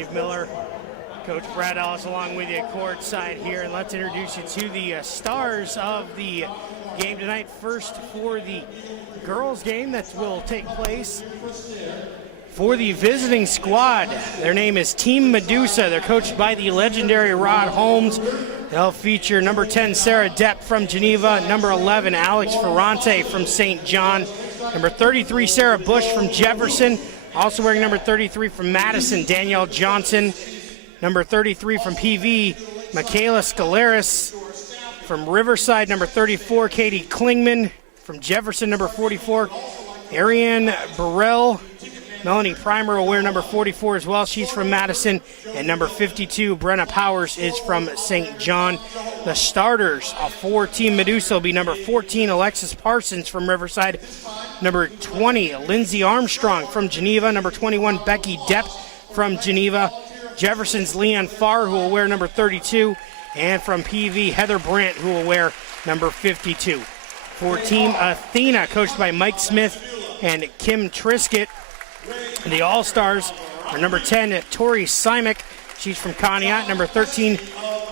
Dave Miller, Coach Brad Ellis along with you at courtside here, and let's introduce you to the stars of the game tonight. First for the girls game that will take place for the visiting squad. Their name is Team Medusa. They're coached by the legendary Rod Holmes. They'll feature number 10 Sarah Depp from Geneva, number 11 Alex Ferrante from St. John, number 33 Sarah Bush from Jefferson. Also wearing number 33 from Madison, Danielle Johnson. Number 33 from PV, Michaela Scaleris. From Riverside, number 34, Katie Klingman. From Jefferson, number 44, Ariane Burrell. Melanie Primer will wear number 44 as well. She's from Madison. And number 52, Brenna Powers, is from St. John. The starters for Team Medusa will be number 14, Alexis Parsons from Riverside. Number 20, Lindsay Armstrong from Geneva. Number 21, Becky Depp from Geneva. Jefferson's Leon Farr, who will wear number 32. And from PV, Heather Brandt, who will wear number 52. For Team Athena, coached by Mike Smith and Kim Trisket. The All-Stars are number 10, Tori Simek. She's from Conneaut. Number 13,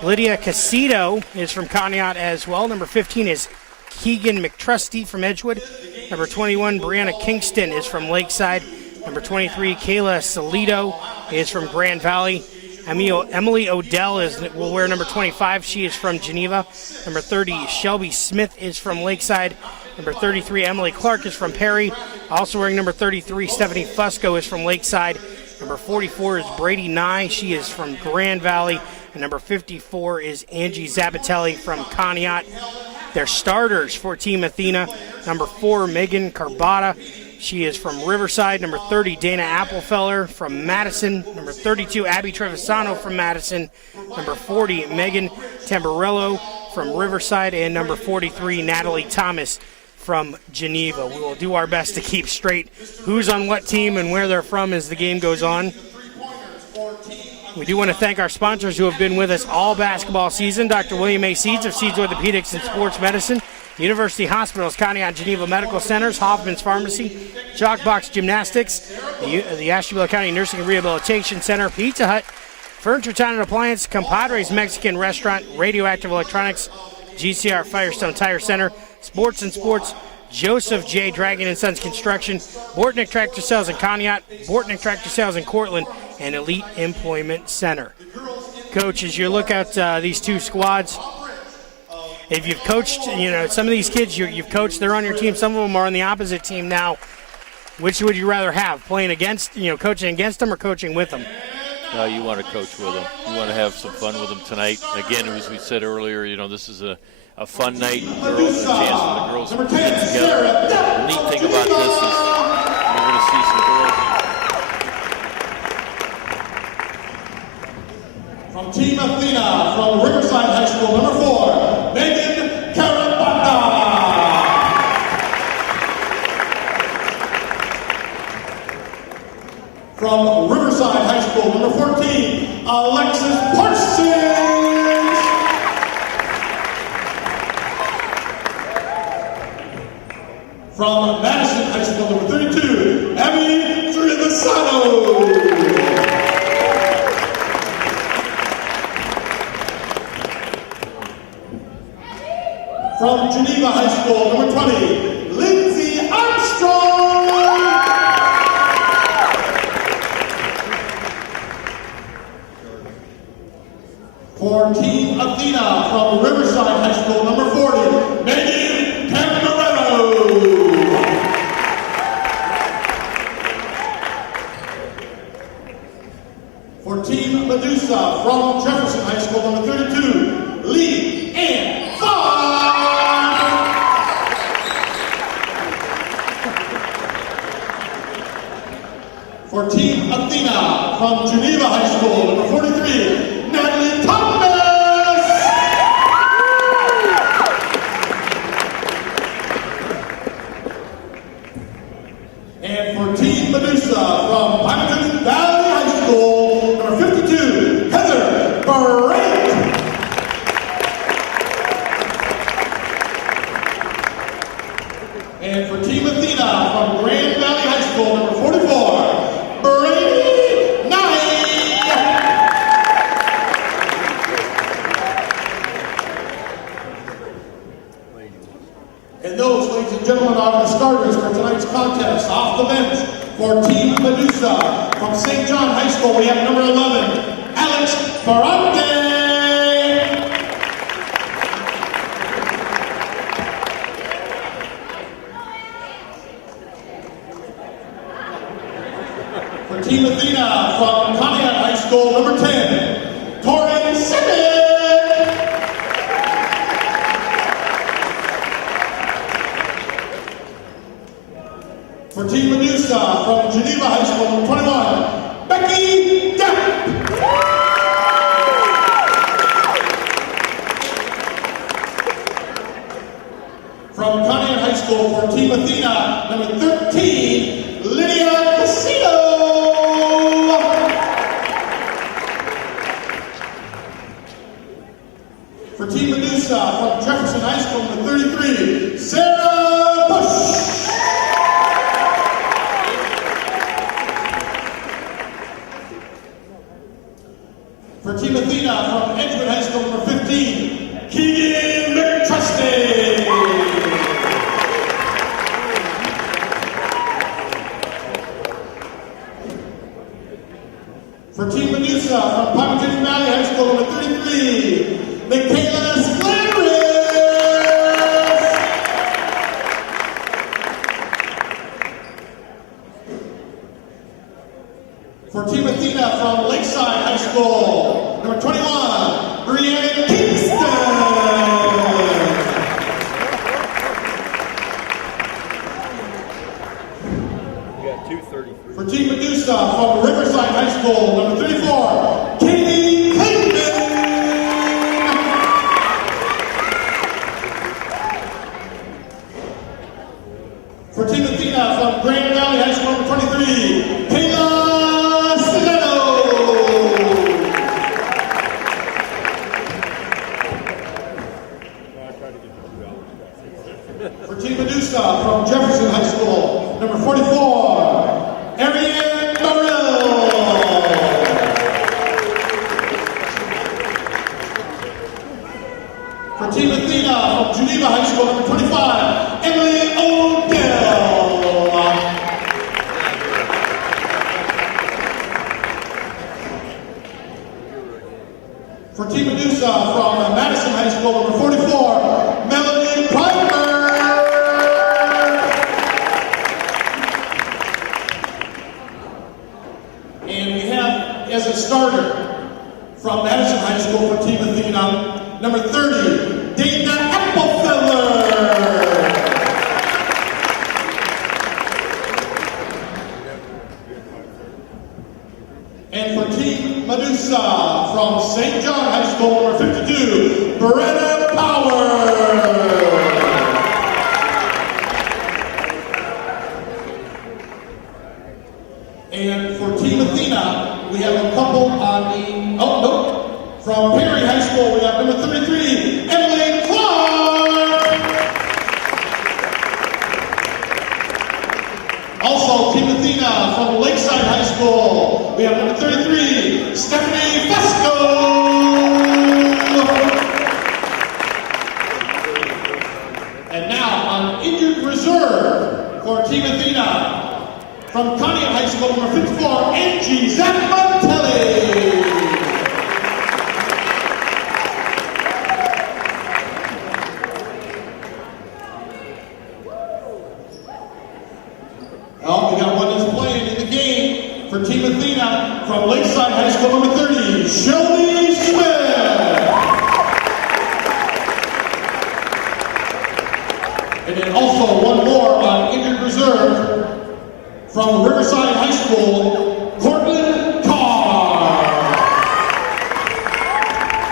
Lydia Casito is from Conneaut as well. Number 15 is Keegan McTrusty from Edgewood. Number 21, Brianna Kingston is from Lakeside. Number 23, Kayla Salido is from Grand Valley. Emily Odell will wear number 25. She is from Geneva. Number 30, Shelby Smith is from Lakeside. Number 33, Emily Clark is from Perry. Also wearing number 33, Stephanie Fusco is from Lakeside. Number 44 is Brady Nye. She is from Grand Valley. And number 54 is Angie Zabatelli from Conneaut. Their starters for Team Athena, number 4, Megan Carbata. She is from Riverside. Number 30, Dana Applefeller from Madison. Number 32, Abby Trevisano from Madison. Number 40, Megan Tamburello from Riverside. And number 43, Natalie Thomas from Geneva. We will do our best to keep straight who's on what team and where they're from as the game goes on. We do want to thank our sponsors who have been with us all basketball season. Dr. William A. Seeds of Seeds Orthopedics and Sports Medicine, University Hospitals, Conneaut Geneva Medical Centers, Hoffman's Pharmacy, Chalkbox Gymnastics, the Ashtabula County Nursing and Rehabilitation Center, Pizza Hut, Furniture Town and Appliance, Compadres Mexican Restaurant, Radioactive Electronics, GCR Firestone Tire Center, Sports and Sports, Joseph J. Dragon & Sons Construction, Bortnick Tractor Sales in Conneaut, Bortnick Tractor Sales in Cortland, and Elite Employment Center. Coach, as you look at these two squads, if you've coached, some of these kids you've coached, they're on your team. Some of them are on the opposite team now. Which would you rather have, playing against, coaching against them or coaching with them? You want to coach with them. You want to have some fun with them tonight. Again, as we said earlier, this is a fun night. A chance for the girls to get together. The neat thing about this is you're going to see some girls. From Team Athena, from Riverside High School, number 4, Megan Carabata. From Riverside High School, number 14, Alexis Parsons. From Madison High School, number 32, Abby Trevisano. From Geneva High School, number 20, Lindsay Armstrong. For Team Athena, from Riverside High School, number 40, Megan Tamburello. For Team Medusa, from Jefferson High School, number 32, Lee Ann Farr. For Team Athena, from Geneva High School, number 43, Natalie Thomas. And for Team Medusa, from Hamilton Valley High School, number 52, Heather Brandt. And for Team Athena, from Grand Valley High School, number 44, Brady Nye. For Team Medusa from Jefferson High School, number 33, Sarah Bush. For Team Athena from Edgewood High School, number 15, Keegan McTrusty. For Team Medusa from Batanian Valley High School, number 33, Michaela Sclaris. For Team Athena from Lakeside High School, number 21, Brianna Kingston. We got 233. For Team Medusa from Riverside High School, number 34, Katie Clayton. For Team Athena from Grand Valley High School, number 23, Kayla Sedano. For Team Medusa from Jefferson High School, number 44, Ariane Morrell. For Team Athena from Geneva High School, number 25, Emily Odell. For Team Medusa from Madison High School, number 44, Melanie Piper. And we have as a starter from Madison High School for Team Athena, number 30, Dana Applefeller. And for Team Medusa from St. John High School, number 52, Beretta Power. And for Team Athena, we have a couple on the, from Perry High School, we have number 33, Emily Clark. Also, Team Athena from Lakeside High School, we have number 33, Stephanie Fesco. And now, on injured reserve for Team Athena, from Conneaut High School, number 54, Angie Zapatelli. Oh, we got one that's playing in the game for Team Athena from Lakeside High School, number 30, Shelby Smith. And then also one more on injured reserve from Riverside High School, Cortland Carr.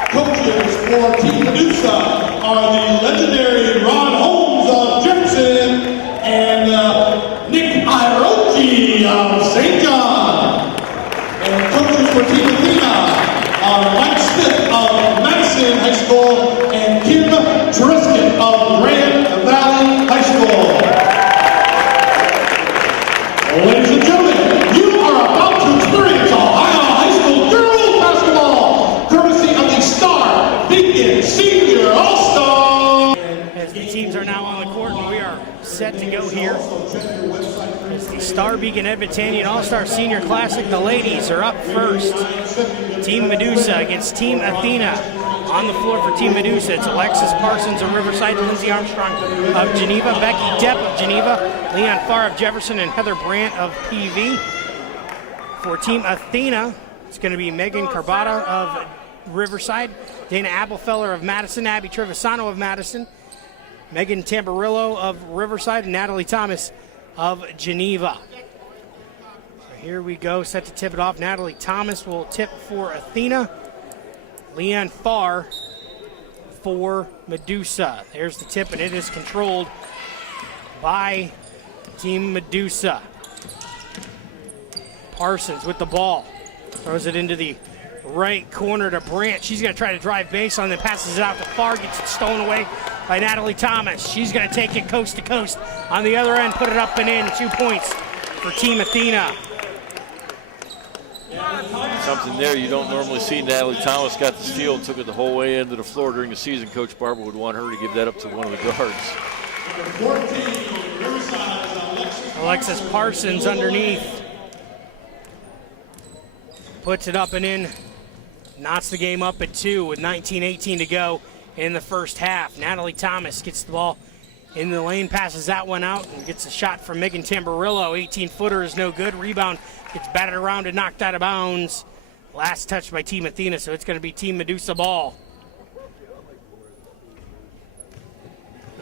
Coaches for Team Medusa are the legendary Ron Holmes of Jefferson and Nick Irochi of St. John. And coaches for Team Athena are Mike Smith of Madison High School and Kim Trisket of Grand Valley High School. Ladies and gentlemen, you are about to experience Ohio High School girls basketball, courtesy of the Star Beacon Senior All-Star. As the teams are now on the court, and we are set to go here. As the Star Beacon Batanian All-Star Senior Classic, the ladies are up first. Team Medusa against Team Athena. On the floor for Team Medusa, it's Alexis Parsons of Riverside, Lindsay Armstrong of Geneva, Becky Depp of Geneva, Leon Farr of Jefferson, and Heather Brandt of PV. For Team Athena, it's going to be Megan Carbata of Riverside, Dana Applefeller of Madison, Abby Trevisano of Madison, Megan Tamburillo of Riverside, and Natalie Thomas of Geneva. So here we go, set to tip it off. Natalie Thomas will tip for Athena. Leon Farr for Medusa. There's the tip, and it is controlled by Team Medusa. Parsons with the ball. Throws it into the right corner to Brandt. She's going to try to drive baseline, then passes it out to Farr, gets it stolen away by Natalie Thomas. She's going to take it coast to coast on the other end, put it up and in. 2 points for Team Athena. Something there you don't normally see. Natalie Thomas got the steal and took it the whole way into the floor during the season. Coach Barber would want her to give that up to one of the guards. Alexis Parsons underneath. Puts it up and in. Knots the game up at 2 with 19:18 to go in the first half. Natalie Thomas gets the ball in the lane, passes that one out, and gets a shot from Megan Tamburillo. 18-footer is no good. Rebound gets batted around and knocked out of bounds. Last touch by Team Athena, so it's going to be Team Medusa ball.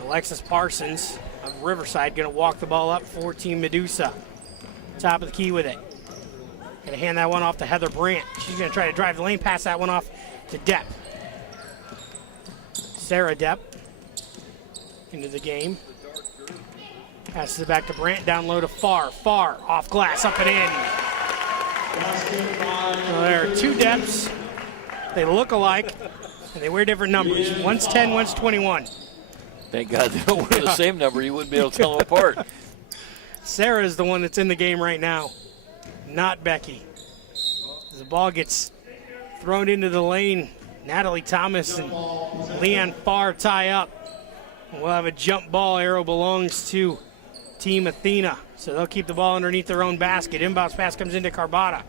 Alexis Parsons of Riverside going to walk the ball up for Team Medusa. Top of the key with it. Going to hand that one off to Heather Brandt. She's going to try to drive the lane, pass that one off to Depp. Sarah Depp into the game. Passes it back to Brandt, down low to Farr. Farr off glass, up and in. Well, there are 2 Depps. They look alike, and they wear different numbers. One's 10, one's 21. Thank God they don't wear the same number. You wouldn't be able to tell them apart. Sarah is the one that's in the game right now, not Becky. As the ball gets thrown into the lane, Natalie Thomas and Leanne Farr tie up. We'll have a jump ball. Arrow belongs to Team Athena. So they'll keep the ball underneath their own basket. Inbounds pass comes into Carbata.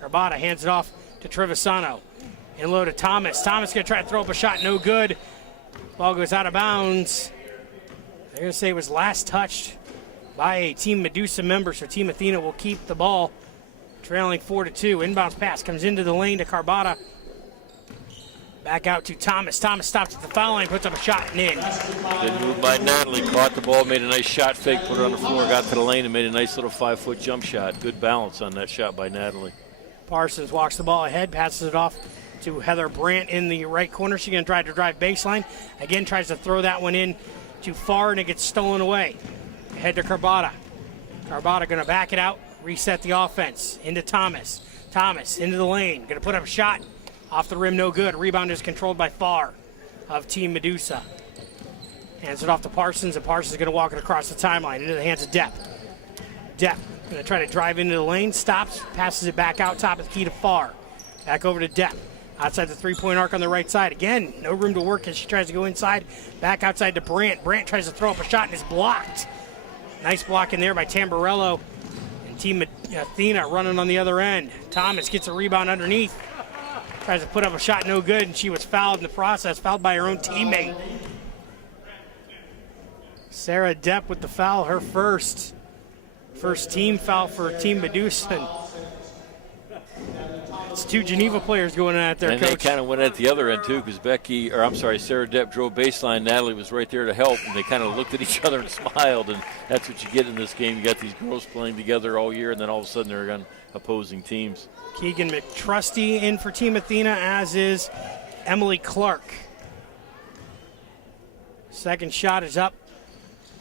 Carbata hands it off to Trevisano. In low to Thomas. Thomas going to try to throw up a shot. No good. Ball goes out of bounds. They're going to say it was last touched by a Team Medusa member. So Team Athena will keep the ball trailing 4-2. Inbounds pass comes into the lane to Carbata. Back out to Thomas. Thomas stops at the foul line, puts up a shot and in. Good move by Natalie. Caught the ball, made a nice shot fake, put it on the floor, got to the lane, and made a nice little 5-foot jump shot. Good balance on that shot by Natalie. Parsons walks the ball ahead, passes it off to Heather Brandt in the right corner. She's going to try to drive baseline. Again, tries to throw that one in too far, and it gets stolen away. Ahead to Carbata. Carbata going to back it out, reset the offense. Into Thomas. Thomas into the lane. Going to put up a shot. Off the rim, no good. Rebound is controlled by Farr of Team Medusa. Hands it off to Parsons, and Parsons is going to walk it across the timeline into the hands of Depp. Depp going to try to drive into the lane, stops, passes it back out, top of the key to Farr. Back over to Depp. Outside the three-point arc on the right side. Again, no room to work as she tries to go inside. Back outside to Brandt. Brandt tries to throw up a shot and is blocked. Nice block in there by Tamburello. And Team Athena running on the other end. Thomas gets a rebound underneath. Tries to put up a shot, no good, and she was fouled in the process, fouled by her own teammate. Sarah Depp with the foul, her first team foul for Team Medusa. It's 2 Geneva players going at there, and Coach. they kind of went at the other end, too, because Sarah Depp drove baseline. Natalie was right there to help, and they kind of looked at each other and smiled, and that's what you get in this game. You got these girls playing together all year, and then all of a sudden they're on opposing teams. Keegan McTrusty in for Team Athena, as is Emily Clark. Second shot is up,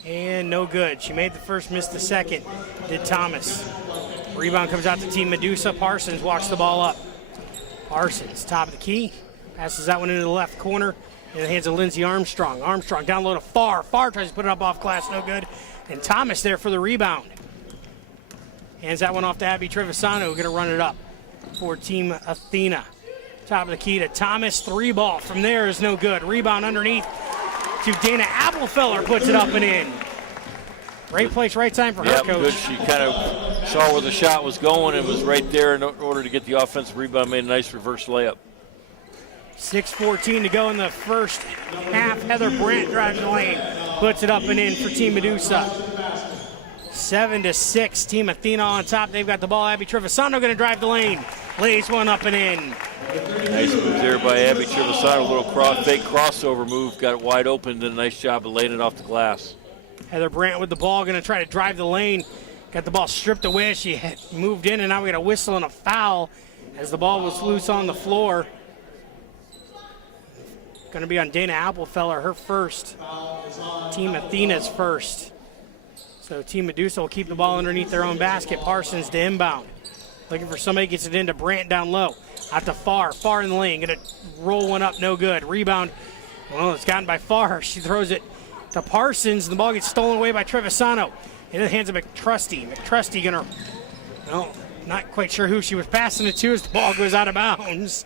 and no good. She made the first, missed the second, did Thomas. Rebound comes out to Team Medusa. Parsons walks the ball up. Parsons, top of the key, passes that one into the left corner in the hands of Lindsey Armstrong. Armstrong down low to Farr. Farr tries to put it up off glass, no good. And Thomas there for the rebound. Hands that one off to Abby Trevisano, going to run it up for Team Athena. Top of the key to Thomas. 3-ball from there is no good. Rebound underneath to Dana Applefeller, puts it up and in. Great place, right time for her, Coach. Good. She kind of saw where the shot was going and was right there in order to get the offensive rebound, made a nice reverse layup. 6:14 to go in the first half. Heather Brandt drives the lane, puts it up and in for Team Medusa. 7-6, Team Athena on top. They've got the ball. Abby Trevisano going to drive the lane. Lays one up and in. Nice move there by Abby Trevisano. A little fake crossover move. Got it wide open. Did a nice job of laying it off the glass. Heather Brandt with the ball. Going to try to drive the lane. Got the ball stripped away. She moved in, and now we got a whistle and a foul as the ball was loose on the floor. Going to be on Dana Applefeller, her first. Team Athena's first. So Team Medusa will keep the ball underneath their own basket. Parsons to inbound. Looking for somebody, gets it into Brandt down low. Out to Farr in the lane. Gonna roll one up, no good. Rebound, well, it's gotten by Farr. She throws it to Parsons, and the ball gets stolen away by Trevisano. In the hands of McTrusty. McTrusty gonna, well, not quite sure who she was passing it to as the ball goes out of bounds.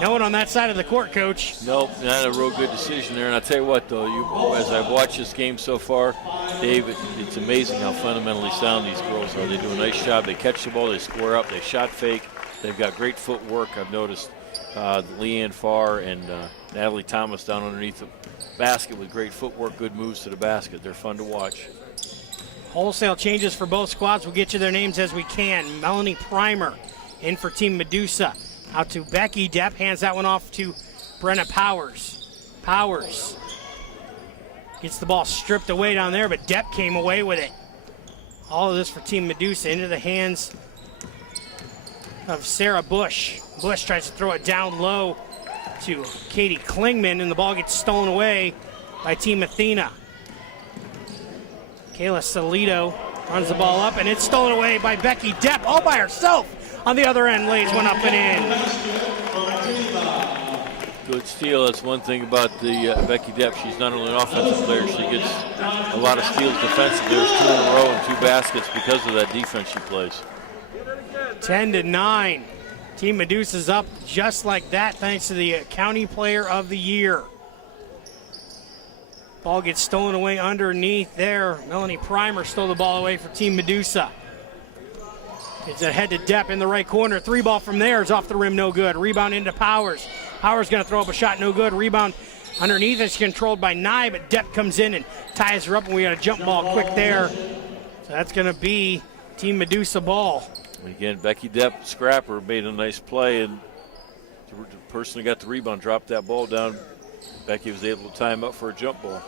No one on that side of the court, Coach. Nope, not a real good decision there. And I'll tell you what, though, as I've watched this game so far, Dave, it's amazing how fundamentally sound these girls are. They do a nice job. They catch the ball, they square up, they shot fake. They've got great footwork. I've noticed Leanne Farr and Natalie Thomas down underneath the basket with great footwork, good moves to the basket. They're fun to watch. Wholesale changes for both squads. We'll get you their names as we can. Melanie Primer in for Team Medusa. Out to Becky Depp, hands that one off to Brenna Powers. Powers gets the ball stripped away down there, but Depp came away with it. All of this for Team Medusa into the hands of Sarah Bush. Bush tries to throw it down low to Katie Klingman, and the ball gets stolen away by Team Athena. Kayla Salido runs the ball up, and it's stolen away by Becky Depp all by herself. On the other end, lays one up and in. Good steal. That's one thing about the Becky Depp. She's not only an offensive player, she gets a lot of steals defensively. There's 2 in a row and 2 baskets because of that defense she plays. 10-9. Team Medusa's up just like that thanks to the County Player of the Year. Ball gets stolen away underneath there. Melanie Primer stole the ball away for Team Medusa. It's ahead to Depp in the right corner. 3 ball from there is off the rim, no good. Rebound into Powers. Powers going to throw up a shot, no good. Rebound underneath, it's controlled by Nye, but Depp comes in and ties her up, and we got a jump ball quick there. So that's going to be Team Medusa ball. Again, Becky Depp, scrapper, made a nice play, and the person who got the rebound dropped that ball down. Becky was able to tie him up for a jump ball.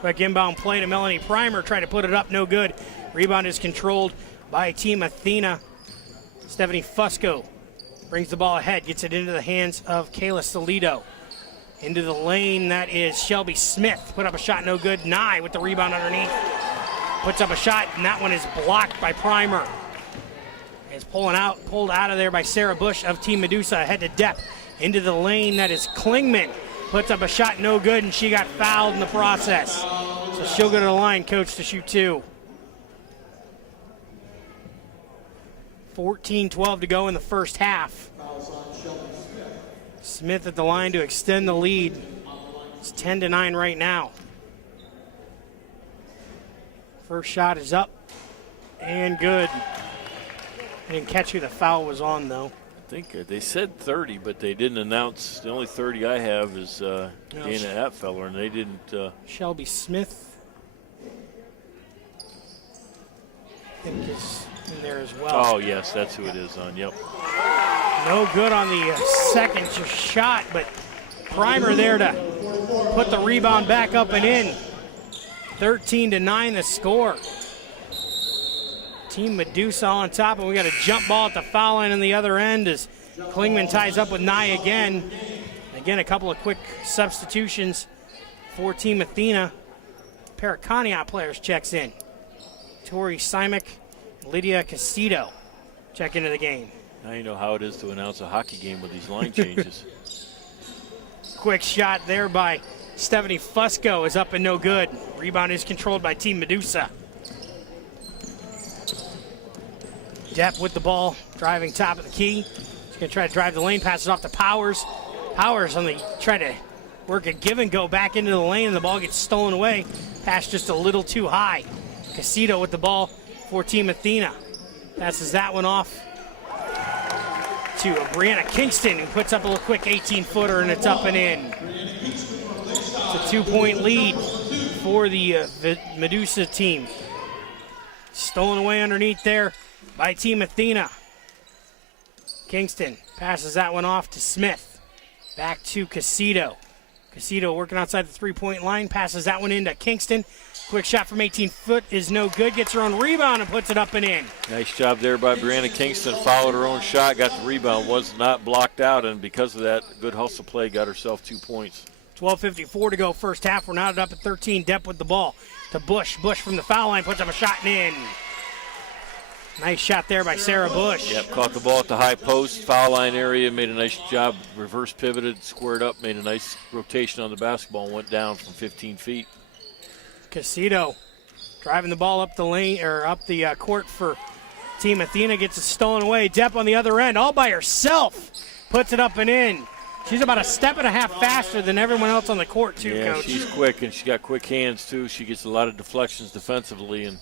Quick inbound play to Melanie Primer, trying to put it up, no good. Rebound is controlled by Team Athena. Stephanie Fusco brings the ball ahead, gets it into the hands of Kayla Salido. Into the lane, that is Shelby Smith. Put up a shot, no good. Nye with the rebound underneath. Puts up a shot, and that one is blocked by Primer. It's pulled out of there by Sarah Bush of Team Medusa. Ahead to Depp. Into the lane, that is Klingman. Puts up a shot, no good, and she got fouled in the process. So she'll go to the line, Coach, to shoot 2. 14-12 to go in the first half. Smith at the line to extend the lead. It's 10-9 right now. First shot is up and good. I didn't catch who the foul was on, though. I think they said 30, but they didn't announce. The only 30 I have is Dana Atfeller, and they didn't. Shelby Smith, I think, is in there as well. Oh, yes, that's who it is on, yep. No good on the second shot, but Primer there to put the rebound back up and in. 13-9 the score. Team Medusa on top, and we got a jump ball at the foul line on the other end as Klingman ties up with Nye again. Again, a couple of quick substitutions for Team Athena. A pair of Conneaut players checks in. Tori Simic, Lydia Casido check into the game. Now you know how it is to announce a hockey game with these line changes. Quick shot there by Stephanie Fusco is up and no good. Rebound is controlled by Team Medusa. Depp with the ball, driving top of the key. He's going to try to drive the lane, passes off to Powers. Powers on the try to work a give and go back into the lane, and the ball gets stolen away. Pass just a little too high. Casido with the ball for Team Athena. Passes that one off to Brianna Kingston, who puts up a little quick 18-footer, and it's up and in. It's a 2-point lead for the Medusa team. Stolen away underneath there by Team Athena. Kingston passes that one off to Smith. Back to Casido. Casido working outside the three-point line, passes that one into Kingston. Quick shot from 18 foot is no good. Gets her own rebound and puts it up and in. Nice job there by Brianna Kingston. Followed her own shot, got the rebound, was not blocked out, and because of that, good hustle play, got herself 2 points. 12:54 to go first half. We're knotted up at 13. Depp with the ball to Bush. Bush from the foul line puts up a shot and in. Nice shot there by Sarah Bush. Yep, caught the ball at the high post, foul line area, made a nice job, reverse pivoted, squared up, made a nice rotation on the basketball, and went down from 15 feet. Casito driving the ball up the lane, or up the court for Team Athena, gets it stolen away. Depp on the other end, all by herself, puts it up and in. She's about a step and a half faster than everyone else on the court, too, yeah, Coach. She's quick, and she's got quick hands, too. She gets a lot of deflections defensively, and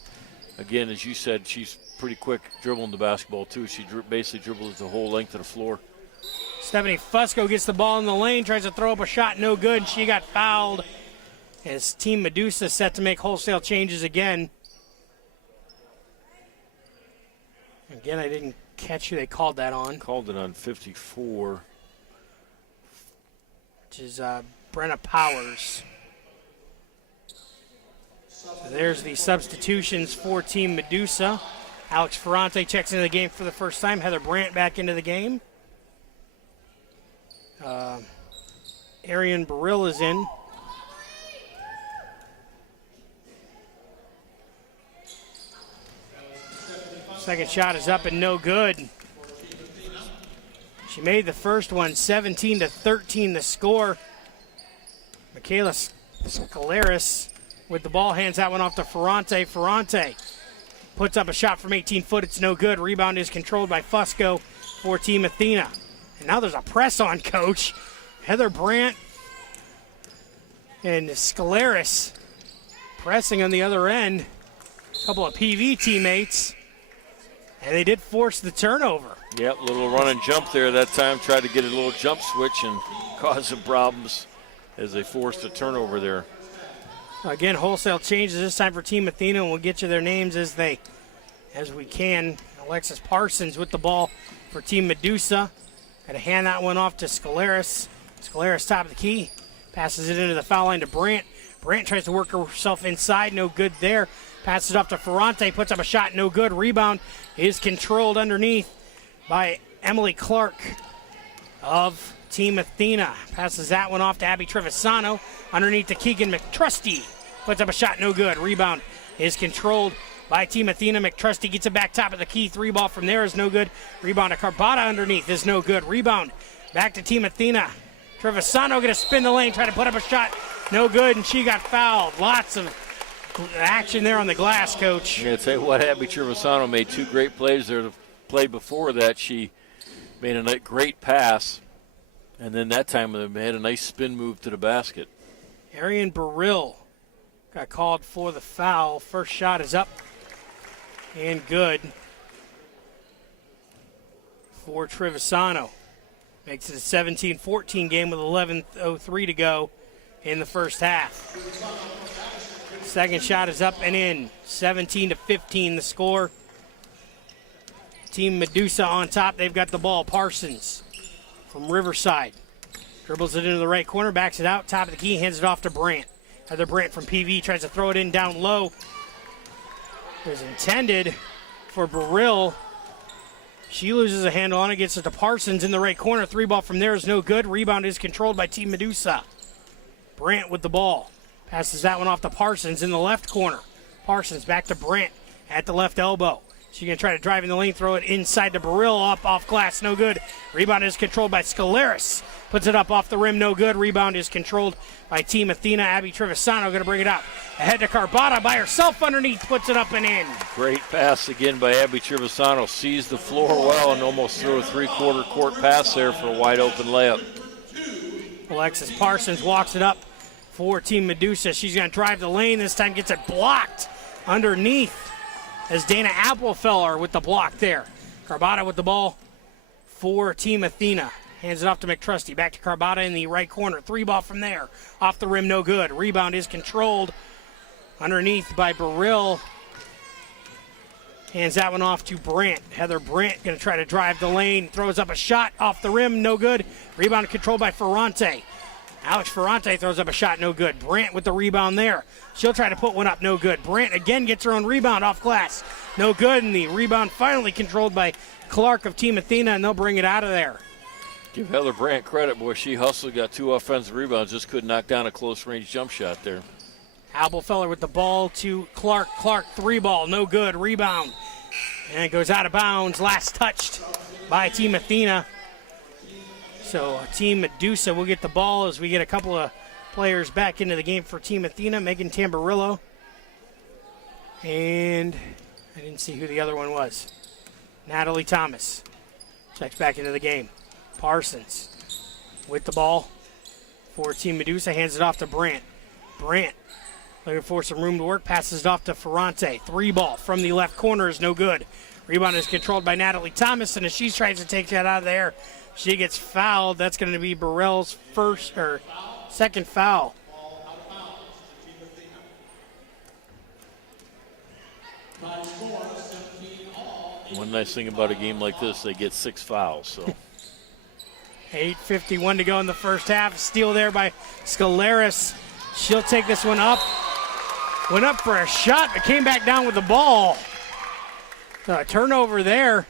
again, as you said, she's pretty quick dribbling the basketball, too. She basically dribbles the whole length of the floor. Stephanie Fusco gets the ball in the lane, tries to throw up a shot, no good, and she got fouled as Team Medusa set to make wholesale changes again. Again, I didn't catch who they called that on. Called it on 54. Which is Brenna Powers. So there's the substitutions for Team Medusa. Alex Ferrante checks into the game for the first time. Heather Brandt back into the game. Arian Burrill is in. Second shot is up and no good. She made the first one, 17-13 the score. Michaela Scaleris with the ball, hands that one off to Ferrante. Ferrante puts up a shot from 18 foot, it's no good. Rebound is controlled by Fusco for Team Athena. And now there's a press on, Coach. Heather Brandt and Scaleris pressing on the other end. A couple of PV teammates. And they did force the turnover. Yep, little run and jump there that time. Tried to get a little jump switch and cause some problems as they forced a turnover there. Again, wholesale changes this time for Team Athena, and we'll get you their names as we can. Alexis Parsons with the ball for Team Medusa. Got to hand that one off to Scaleris. Scaleris top of the key. Passes it into the foul line to Brandt. Brandt tries to work herself inside. No good there. Passes off to Ferrante. Puts up a shot. No good. Rebound is controlled underneath by Emily Clark of Team Athena. Passes that one off to Abby Trevisano. Underneath to Keegan McTrusty. Puts up a shot. No good. Rebound is controlled by Team Athena. McTrusty gets it back top of the key. 3 ball from there is no good. Rebound to Carbata underneath is no good. Rebound back to Team Athena. Trevisano going to spin the lane, try to put up a shot. No good, and she got fouled. Lots of action there on the glass, Coach. Yeah, tell you what, Abby Trevisano made 2 great plays there. The play before that, she made a great pass, and then that time they had a nice spin move to the basket. Arian Burrill got called for the foul. First shot is up and good for Trevisano. Makes it a 17-14 game with 11:03 to go in the first half. Second shot is up and in. 17-15 the score. Team Medusa on top. They've got the ball. Parsons from Riverside. Dribbles it into the right corner, backs it out, top of the key, hands it off to Brandt. Heather Brandt from PV tries to throw it in down low. It was intended for Burrill. She loses a handle on it, gets it to Parsons in the right corner. 3 ball from there is no good. Rebound is controlled by Team Medusa. Brandt with the ball. Passes that one off to Parsons in the left corner. Parsons back to Brandt at the left elbow. She's going to try to drive in the lane, throw it inside to Burrill, up off glass, no good. Rebound is controlled by Scaleris. Puts it up off the rim, no good. Rebound is controlled by Team Athena. Abby Trevisano going to bring it up. Ahead to Carbata by herself underneath, puts it up and in. Great pass again by Abby Trevisano. Sees the floor well and almost threw a 3/4 court pass there for a wide open layup. Alexis Parsons walks it up for Team Medusa. She's going to drive the lane. This time gets it blocked underneath as Dana Applefeller with the block there. Carbata with the ball for Team Athena. Hands it off to McTrusty. Back to Carbata in the right corner. 3 ball from there. Off the rim, no good. Rebound is controlled underneath by Burrill. Hands that one off to Brandt. Heather Brandt going to try to drive the lane. Throws up a shot off the rim, no good. Rebound controlled by Ferrante. Alex Ferrante throws up a shot, no good. Brandt with the rebound there. She'll try to put one up, no good. Brandt again gets her own rebound off glass. No good, and the rebound finally controlled by Clark of Team Athena, and they'll bring it out of there. Give Heather Brandt credit, boy. She hustled, got 2 offensive rebounds, just couldn't knock down a close-range jump shot there. Applefeller with the ball to Clark. Clark 3 ball, no good. Rebound And it goes out of bounds. Last touched by Team Athena. So Team Medusa will get the ball as we get a couple of players back into the game for Team Athena. Megan Tamburillo. And I didn't see who the other one was. Natalie Thomas checks back into the game. Parsons with the ball for Team Medusa. Hands it off to Brandt. Brandt looking for some room to work. Passes it off to Ferrante. 3-ball from the left corner is no good. Rebound is controlled by Natalie Thomas, and as she tries to take that out of there, she gets fouled. That's going to be Burrell's second foul. One nice thing about a game like this, they get 6 fouls. So 8:51 to go in the first half. Steal there by Scaleras. She'll take this one up. Went up for a shot, but came back down with the ball. So a turnover there.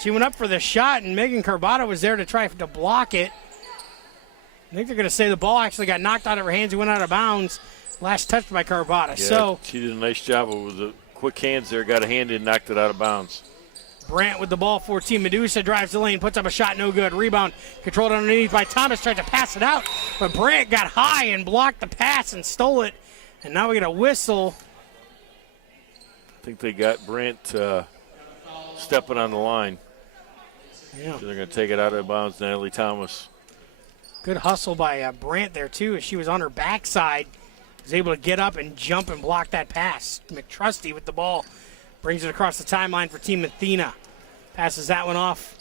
She went up for the shot, and Megan Carbata was there to try to block it. I think they're going to say the ball actually got knocked out of her hands and went out of bounds. Last touched by Carbata. Yeah, so she did a nice job with the quick hands there, got a hand in, knocked it out of bounds. Brandt with the ball for Team Medusa, drives the lane, puts up a shot, no good. Rebound controlled underneath by Thomas, tried to pass it out, but Brandt got high and blocked the pass and stole it. And now we get a whistle. I think they got Brandt stepping on the line. Yeah. So they're going to take it out of bounds, Natalie Thomas. Good hustle by Brandt there, too, as she was on her backside. Was able to get up and jump and block that pass. McTrusty with the ball. Brings it across the timeline for Team Athena. Passes that one off.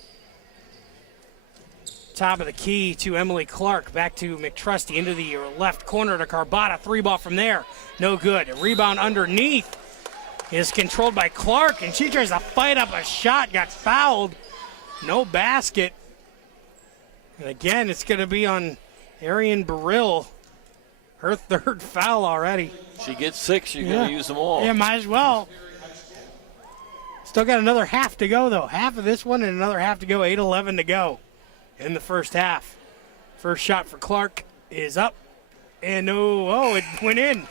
Top of the key to Emily Clark. Back to McTrusty into the left corner to Carbata. 3-ball from there. No good. A rebound underneath is controlled by Clark, and she tries to fight up a shot. Got fouled. No basket. And again, it's going to be on Arian Burrill. Her third foul already. She gets 6, you're going to use them all. Yeah, might as well. Still got another half to go, though. Half of this one and another half to go. 8:11 to go in the first half. First shot for Clark is up. And it went in.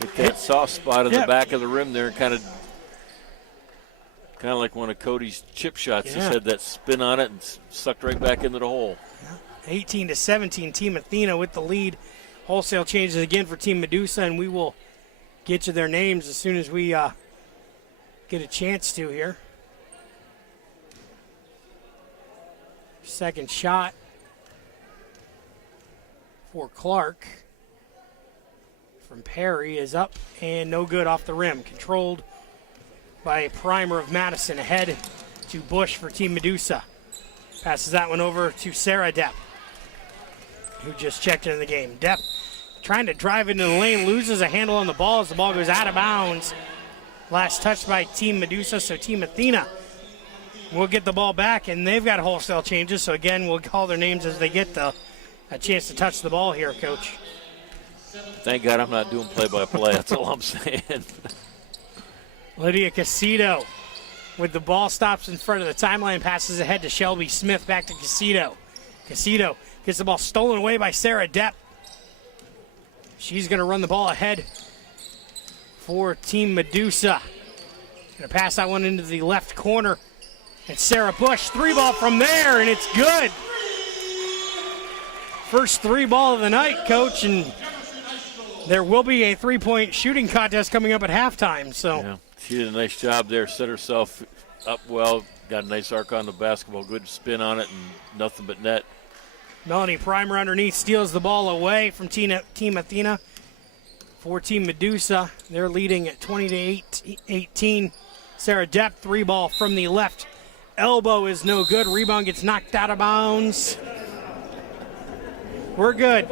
Hit that soft spot in the back of the rim there, kind of like one of Cody's chip shots. Just had that spin on it and sucked right back into the hole. 18-17, Team Athena with the lead. Wholesale changes again for Team Medusa, and we will get you their names as soon as we get a chance to here. Second shot for Clark from Perry is up and no good off the rim. Controlled by a primer of Madison. Ahead to Bush for Team Medusa. Passes that one over to Sarah Depp, who just checked into the game. Depp trying to drive into the lane, loses a handle on the ball as the ball goes out of bounds. Last touch by Team Medusa, so Team Athena will get the ball back, and they've got wholesale changes. So again, we'll call their names as they get a chance to touch the ball here, Coach. Thank God I'm not doing play-by-play. That's all I'm saying. Lydia Casido with the ball, stops in front of the timeline, passes ahead to Shelby Smith, back to Casido. Casido gets the ball stolen away by Sarah Depp. She's going to run the ball ahead for Team Medusa. Going to pass that one into the left corner. It's Sarah Bush. 3-ball from there, and it's good. First 3-ball of the night, Coach, and there will be a 3-point shooting contest coming up at halftime. So yeah, she did a nice job there, set herself up well, got a nice arc on the basketball, good spin on it, and nothing but net. Melanie Primer underneath steals the ball away from Team Athena. For Team Medusa, they're leading at 20-18. Sarah Depp, 3-ball from the left. Elbow is no good. Rebound gets knocked out of bounds. We're good.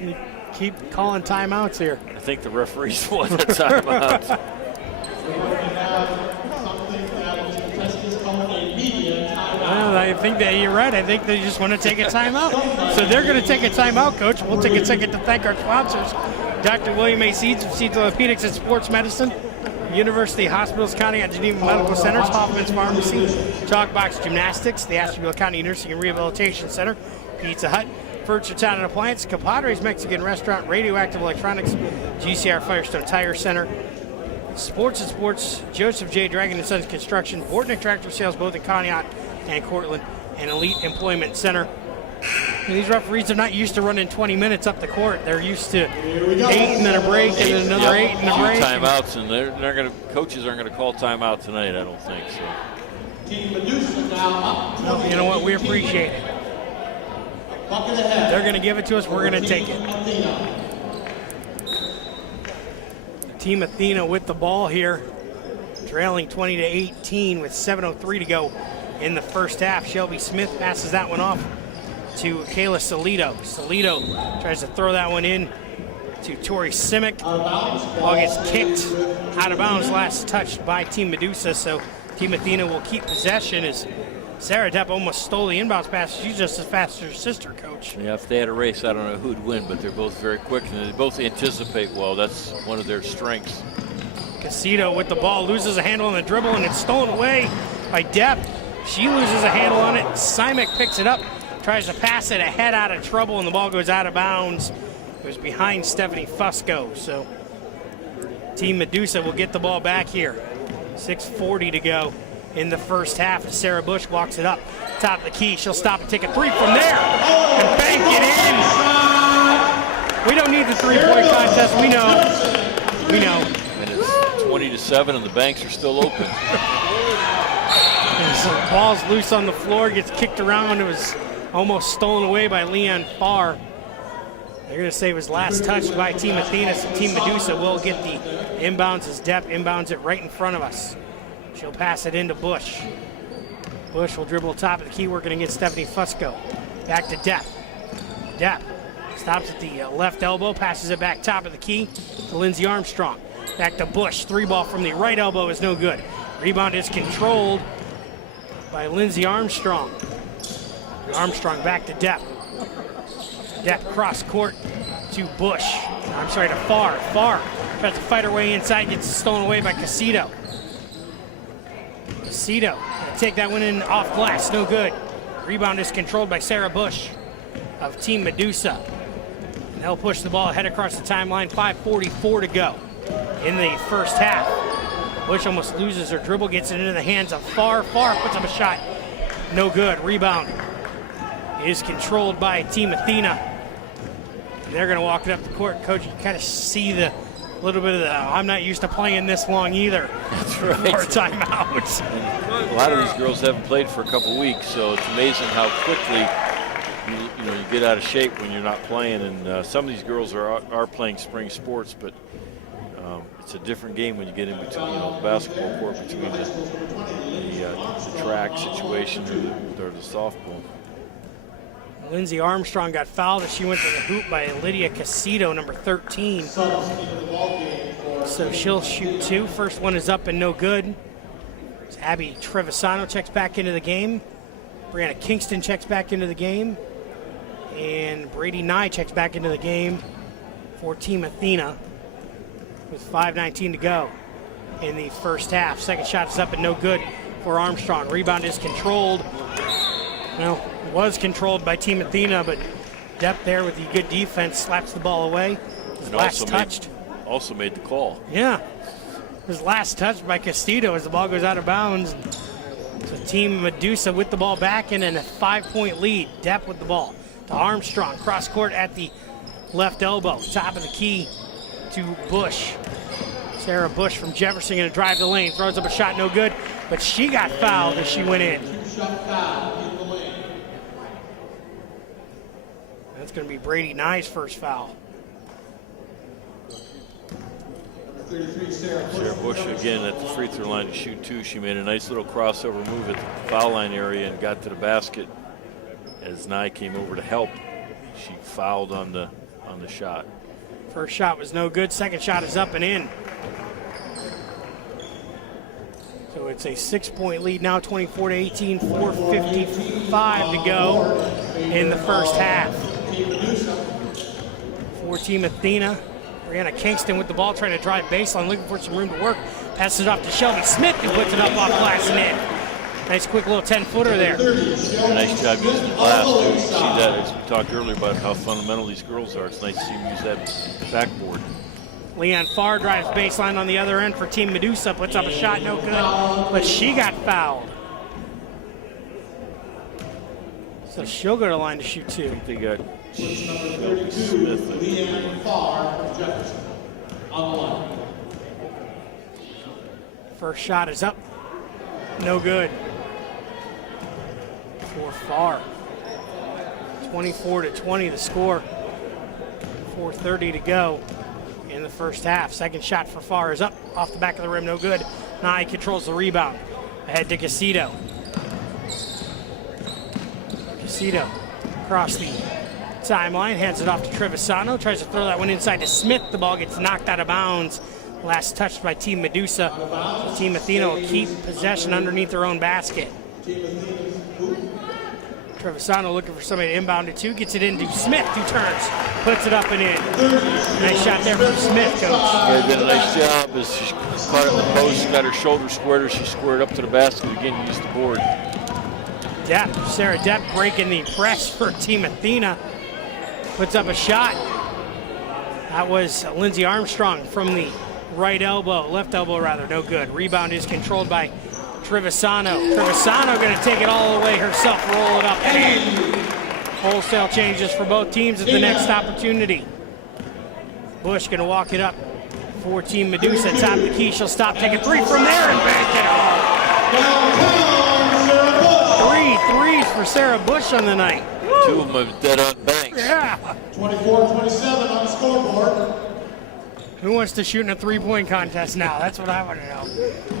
You keep calling timeouts here. I think the referees want a timeout. Well, I think that you're right. I think they just want to take a timeout. So they're going to take a timeout, Coach. We'll take a second to thank our sponsors. Dr. William A. Seeds of Seeds Orthopedics and Sports Medicine, University Hospitals County at Geneva Medical Centers, Hoffman's Pharmacy, Chalkbox Gymnastics, the Ashtabula County Nursing and Rehabilitation Center, Pizza Hut, Furniture Town and Appliance, Compadres Mexican Restaurant, Radioactive Electronics, GCR Firestone Tire Center, Sports and Sports, Joseph J. Dragon & Sons Construction, Bortnick Tractor Sales, both in Conneaut and Cortland, and Elite Employment Center. And these referees are not used to running 20 minutes up the court. They're used to 8 and then a break and then another 8 and a break. Timeouts, and they're going to. Coaches aren't going to call timeout tonight, I don't think so. Well, you know what? We appreciate it. They're going to give it to us. We're going to take it. Team Athena with the ball here, trailing 20-18 with 7:03 to go in the first half. Shelby Smith passes that one off to Kayla Salido. Salido tries to throw that one in to Tori Simic. Ball gets kicked out of bounds, last touched by Team Medusa, so Team Athena will keep possession as Sarah Depp almost stole the inbounds pass. She's just as fast as her sister, Coach. Yeah, if they had a race, I don't know who'd win, but they're both very quick, and they both anticipate well. That's one of their strengths. Casito with the ball, loses a handle on the dribble, and it's stolen away by Depp. She loses a handle on it. Simic picks it up, tries to pass it ahead out of trouble, and the ball goes out of bounds. It was behind Stephanie Fusco, so Team Medusa will get the ball back here. 6:40 to go in the first half as Sarah Bush walks it up. Top of the key, she'll stop and take a three from there and bank it in. We don't need the three-point contest, we know. And it's 20-7 and the banks are still open. And so ball's loose on the floor, gets kicked around. It was almost stolen away by Leanne Farr. They're going to say it was last touched by Team Athena, so Team Medusa will get the inbounds as Depp inbounds it right in front of us. She'll pass it into Bush. Bush will dribble top of the key, working against Stephanie Fusco. Back to Depp. Depp stops at the left elbow, passes it back top of the key to Lindsey Armstrong. Back to Bush. 3-ball from the right elbow is no good. Rebound is controlled by Lindsey Armstrong. Armstrong back to Depp. Depp cross court to Bush. I'm sorry, to Farr. Farr tries to fight her way inside, gets stolen away by Casito. Casito take that one in off glass, no good. Rebound is controlled by Sarah Bush of Team Medusa. And they'll push the ball ahead across the timeline. 5:44 to go in the first half. Bush almost loses her dribble, gets it into the hands of Farr. Farr puts up a shot, no good. Rebound is controlled by Team Athena. And they're going to walk it up the court. Coach, you kind of see the little bit of the, I'm not used to playing this long either. That's right. For timeouts. A lot of these girls haven't played for a couple weeks, so it's amazing how quickly you get out of shape when you're not playing. And some of these girls are playing spring sports, but it's a different game when you get in between, the basketball court, between the track situation or the softball. Lindsey Armstrong got fouled as she went to the hoop by Lydia Casito, number 13. So she'll shoot two. First one is up and no good. Abby Trevisano checks back into the game. Brianna Kingston checks back into the game. And Brady Nye checks back into the game for Team Athena with 5:19 to go in the first half. Second shot is up and no good for Armstrong. Rebound is controlled. Well, it was controlled by Team Athena, but Depp there with the good defense slaps the ball away. And last touched. Also made the call. Yeah. It was last touched by Castillo as the ball goes out of bounds. So Team Medusa with the ball back and in a 5-point lead. Depp with the ball to Armstrong. Cross court at the left elbow. Top of the key to Bush. Sarah Bush from Jefferson going to drive the lane. Throws up a shot, no good. But she got fouled as she went in. That's going to be Brady Nye's first foul. Sarah Bush again at the free throw line to shoot two. She made a nice little crossover move at the foul line area and got to the basket. As Nye came over to help, she fouled on the shot. First shot was no good. Second shot is up and in. So it's a 6-point lead now, 24-18, 4:55 to go in the first half. For Team Athena, Brianna Kingston with the ball, trying to drive baseline, looking for some room to work. Passes it off to Shelby Smith, who puts it up off glass and in. Nice quick little 10-footer there. Nice job using the glass. You see that as we talked earlier about how fundamental these girls are. It's nice to see them use that backboard. Leon Farr drives baseline on the other end for Team Medusa, puts up a shot, no good, but she got fouled. So she'll go to the line to shoot 2. I think they got Number 32, Smith. Leanne Farr from Jefferson on the line. First shot is up, no good. For Farr. 24-20 the score. 4:30 to go in the first half. Second shot for Farr is up, off the back of the rim, no good. Nye controls the rebound. Ahead to Casito. Casito across the timeline, hands it off to Trevisano, tries to throw that one inside to Smith. The ball gets knocked out of bounds. Last touched by Team Medusa. So Team Athena will keep possession underneath their own basket. Trevisano looking for somebody to inbound it to, gets it into Smith, who turns, puts it up and in. Nice shot there from Smith, coach. Yeah, did a nice job as she caught it in the post, got her shoulder squared as she squared up to the basket again, used the board. Depp, Sarah Depp breaking the press for Team Athena. Puts up a shot. That was Lindsey Armstrong from the left elbow rather, no good. Rebound is controlled by Trevisano. Trevisano going to take it all the way herself, roll it up. Wholesale changes for both teams at the next opportunity. Bush going to walk it up for Team Medusa. Top of the key, she'll stop, take a 3 from there and bank it home. 3 threes for Sarah Bush on the night. Woo. 2 of them are dead on banks. Yeah. 24-27 on the scoreboard. Who wants to shoot in a three-point contest now? That's what I want to know.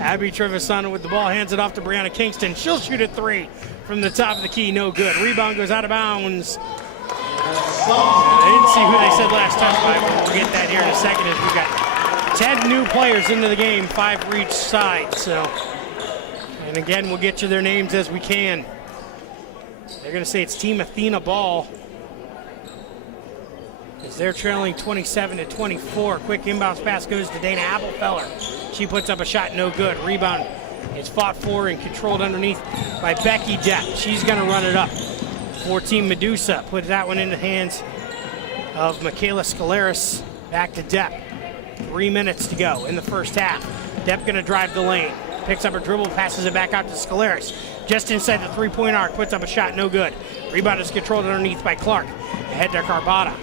Abby Trevisano with the ball, hands it off to Brianna Kingston. She'll shoot a 3 from the top of the key, no good. Rebound goes out of bounds. I didn't see who they said last touch by, but we'll get that here in a second as we've got 10 new players into the game, 5 for each side. So, and again, we'll get you their names as we can. They're going to say it's Team Athena ball, as they're trailing 27-24. Quick inbounds pass goes to Dana Applefeller. She puts up a shot, no good. Rebound is fought for and controlled underneath by Becky Depp. She's going to run it up for Team Medusa. Put that one in the hands of Michaela Scaleris. Back to Depp. 3 minutes to go in the first half. Depp going to drive the lane. Picks up her dribble, passes it back out to Scaleris. Just inside the three-point arc, puts up a shot, no good. Rebound is controlled underneath by Clark. Ahead to Carbata.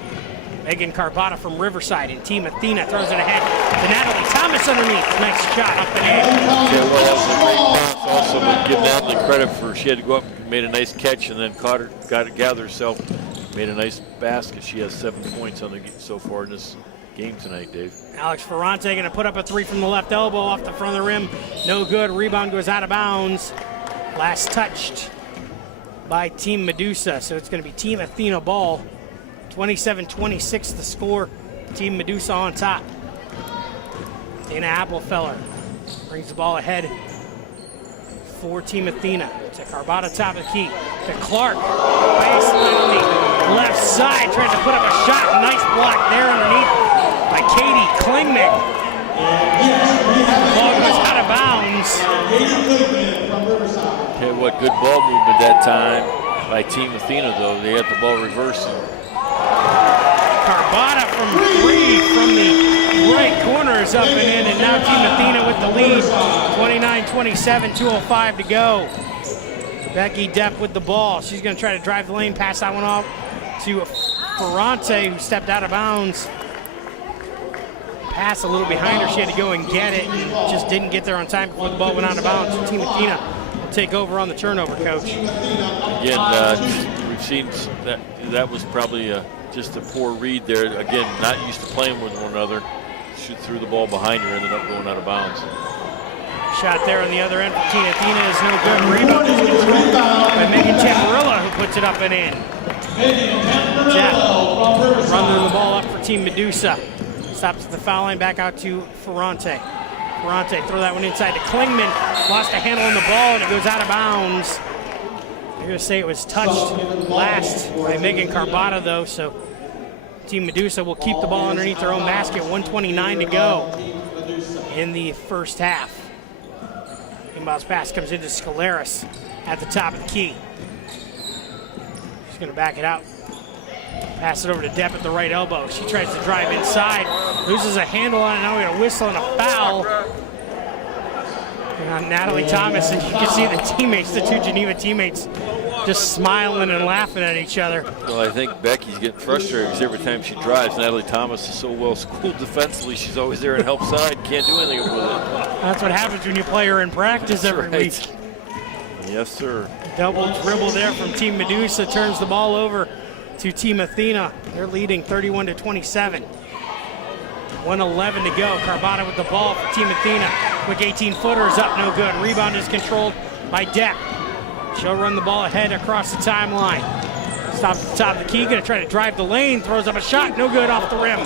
Megan Carbata from Riverside, and Team Athena throws it ahead to Natalie Thomas underneath. Nice shot up and in. Yeah, well, that was a great pass also, but give Natalie credit for she had to go up and made a nice catch and then gathered herself, made a nice basket. She has 7 points on the so far in this game tonight, Dave. Alex Ferrante going to put up a 3 from the left elbow off the front of the rim. No good. Rebound goes out of bounds. Last touched by Team Medusa, so it's going to be Team Athena ball. 27-26 the score. Team Medusa on top. Dana Applefeller brings the ball ahead for Team Athena. To Carbata, top of the key. To Clark. Baseline on the left side. Trying to put up a shot. Nice block there underneath by Katie Klingman. The ball goes out of bounds. Okay, what good ball movement that time by Team Athena, though. They had the ball reversing. Carbata from 3 from the right corner is up and in, and now Team Athena with the lead. 29-27, 2:05 to go. Becky Depp with the ball. She's going to try to drive the lane, pass that one off to Ferrante, who stepped out of bounds. Pass a little behind her. She had to go and get it, and just didn't get there on time before the ball went out of bounds. So Team Athena will take over on the turnover, Coach. Again, we've seen that was probably just a poor read there. Again, not used to playing with one another. Shoot threw the ball behind her, ended up going out of bounds. Shot there on the other end for Team Athena is no good. Rebound is controlled by Megan Tamparilla, who puts it up and in. Jeff running the ball up for Team Medusa. Stops at the foul line, back out to Ferrante. Ferrante throw that one inside to Klingman. Lost a handle on the ball, and it goes out of bounds. They're going to say it was touched last by Megan Carbata, though, so Team Medusa will keep the ball underneath their own basket. 1:29 to go in the first half. Inbounds pass comes into Scaleris at the top of the key. She's going to back it out Pass it over to Depp at the right elbow. She tries to drive inside, loses a handle on it. Now we got a whistle and a foul. And Natalie Thomas, and you can see the teammates, the two Geneva teammates, just smiling and laughing at each other. Well, I think Becky's getting frustrated because every time she drives, Natalie Thomas is so well schooled defensively. She's always there and help side. Can't do anything with it. That's what happens when you play her in practice every week. Yes, sir. Double dribble there from Team Medusa, turns the ball over to Team Athena. They're leading 31-27. 1:11 to go. Carbotta with the ball for Team Athena. Quick 18-footer is up, no good. Rebound is controlled by Depp. She'll run the ball ahead across the timeline. Stops at the top of the key, gonna try to drive the lane, throws up a shot, no good, off the rim.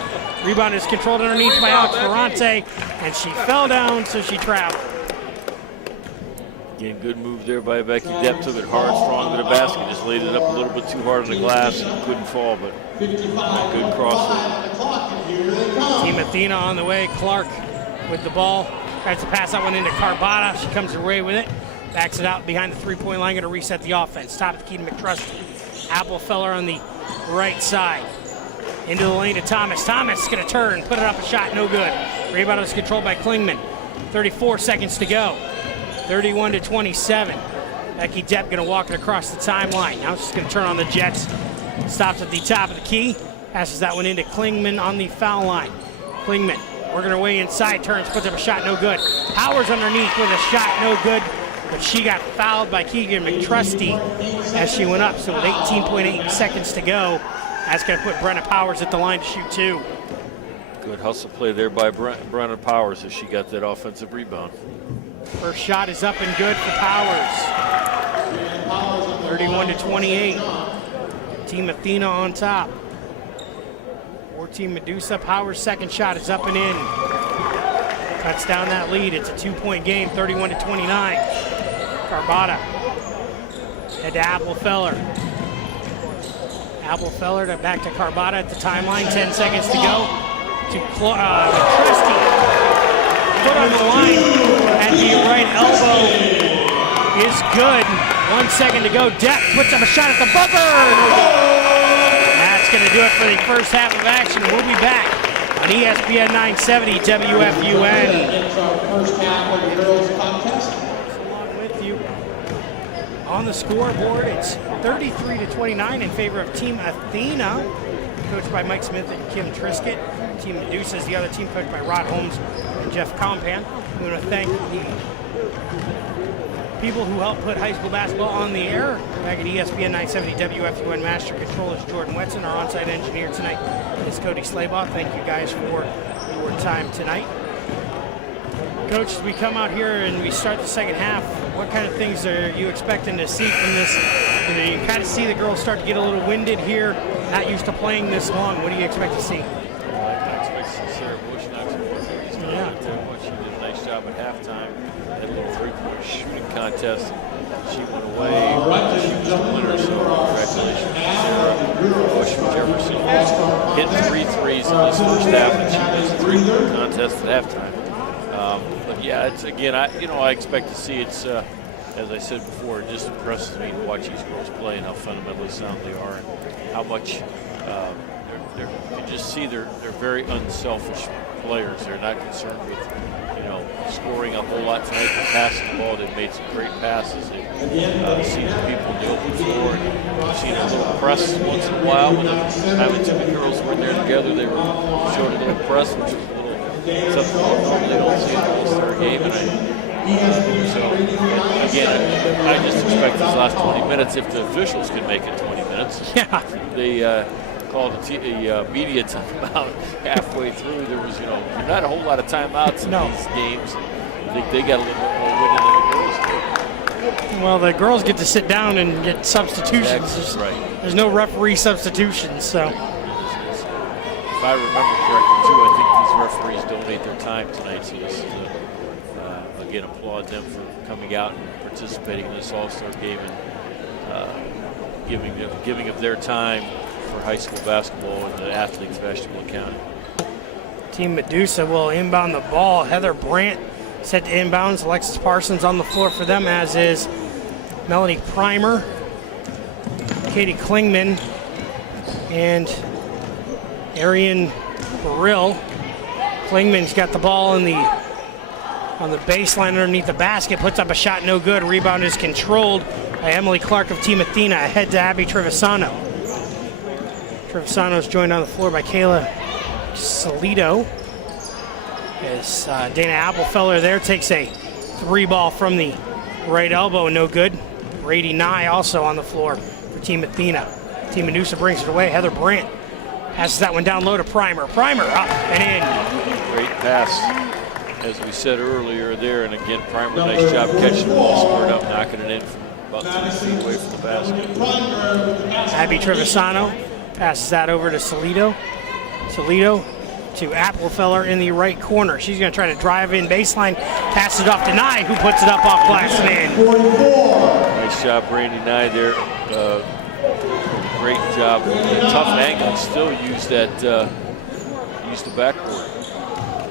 Rebound is controlled underneath by Alex Ferrante, and she fell down, so she traveled. Again, good move there by Becky Depp. Took it hard, strong to the basket. Just laid it up a little bit too hard on the glass. Couldn't fall, but good crosser. Team Athena on the way. Clark with the ball. Tries to pass that one into Carbotta. She comes her way with it. Backs it out behind the three-point line. Going to reset the offense. Top of the key to McTrusty. Applefeller on the right side. Into the lane to Thomas. Thomas going to turn. Put it up a shot. No good. Rebound is controlled by Klingman. 34 seconds to go. 31-27. Becky Depp going to walk it across the timeline. Now she's going to turn on the Jets. Stops at the top of the key. Passes that one into Klingman on the foul line. Klingman working her way inside. Turns, puts up a shot. No good. Powers underneath with a shot. No good. But she got fouled by Keegan McTrusty as she went up. So with 18.8 seconds to go, that's going to put Brenna Powers at the line to shoot two. Good hustle play there by Brenna Powers as she got that offensive rebound. First shot is up and good for Powers. 31-28. Team Athena on top. For Team Medusa, Powers' second shot is up and in. Cuts down that lead. It's a two-point game, 31-29. Carbotta. Head to Applefeller. Applefeller back to Carbotta at the timeline. 10 seconds to go. To McTrusty. Foot on the line at the right elbow is good. 1 second to go. Depp puts up a shot at the buzzer. That's going to do it for the first half of action. We'll be back on ESPN 970 WFUN. First half of the girls contest. Along with you on the scoreboard, it's 33-29 in favor of Team Athena, coached by Mike Smith and Kim Triscutt. Team Medusa is the other team, coached by Rod Holmes and Jeff Compan. We want to thank the people who helped put high school basketball on the air. Back at ESPN 970 WFUN Master Controllers Jordan Wetson. Our on-site engineer tonight is Cody Slaybaugh. Thank you guys for your time tonight. Coach, as we come out here and we start the second half, what kind of things are you expecting to see from this? You kind of see the girls start to get a little winded here, not used to playing this long. What do you expect to see? I expect to see Sarah Bush knock some more threes. She did a nice job at halftime. Had a little three-point shooting contest. She went away. She was the winner, so congratulations to Sarah Bush from Jefferson. Hit 3 threes in this first half, and she wins the three-point contest at halftime. But yeah, it's again, I expect to see it's. As I said before, it just impresses me to watch these girls play and how fundamentally sound they are, and how much you just see they're very unselfish players. They're not concerned with scoring a whole lot tonight. They're passing the ball. They've made some great passes. They've seen the people in the open floor. We've seen a little press once in a while when the two girls were there together. They were showing a little press, which was a little something more normally don't see in the All-Star game. And so again, I just expect these last 20 minutes, if the officials can make it 20 minutes. Yeah. They called a media timeout halfway through. There was, not a whole lot of timeouts in these games. I think they got a little bit more winning than the girls did. Well, the girls get to sit down and get substitutions. Exactly. Right. There's no referee substitutions, so. If I remember correctly, too, I think these referees donate their time tonight. So this is again, applaud them for coming out and participating in this All-Star game and giving of their time for high school basketball and the athletes of Ashtabula County. Team Medusa will inbound the ball. Heather Brandt set to inbounds. Alexis Parsons on the floor for them, as is Melanie Primer. Katie Klingman And Arian Brill. Klingman's got the ball on the baseline underneath the basket, puts up a shot, no good. Rebound is controlled by Emily Clark of Team Athena, ahead to Abby Trevisano. Trevisano's joined on the floor by Kayla Salido. As Dana Applefeller there takes a three ball from the right elbow, no good. Brady Nye also on the floor for Team Athena. Team Medusa brings it away. Heather Brandt passes that one down low to Primer. Primer up and in. Great pass, as we said earlier there. And again, Primer, nice job catching the ball, squared up, knocking it in from about 2 feet away from the basket. Abby Trevisano passes that over to Salido. Salido to Applefeller in the right corner. She's going to try to drive in baseline, passes it off to Nye, who puts it up off glass and in. Nice job, Brandy Nye there. Great job. A tough angle, still use the backboard.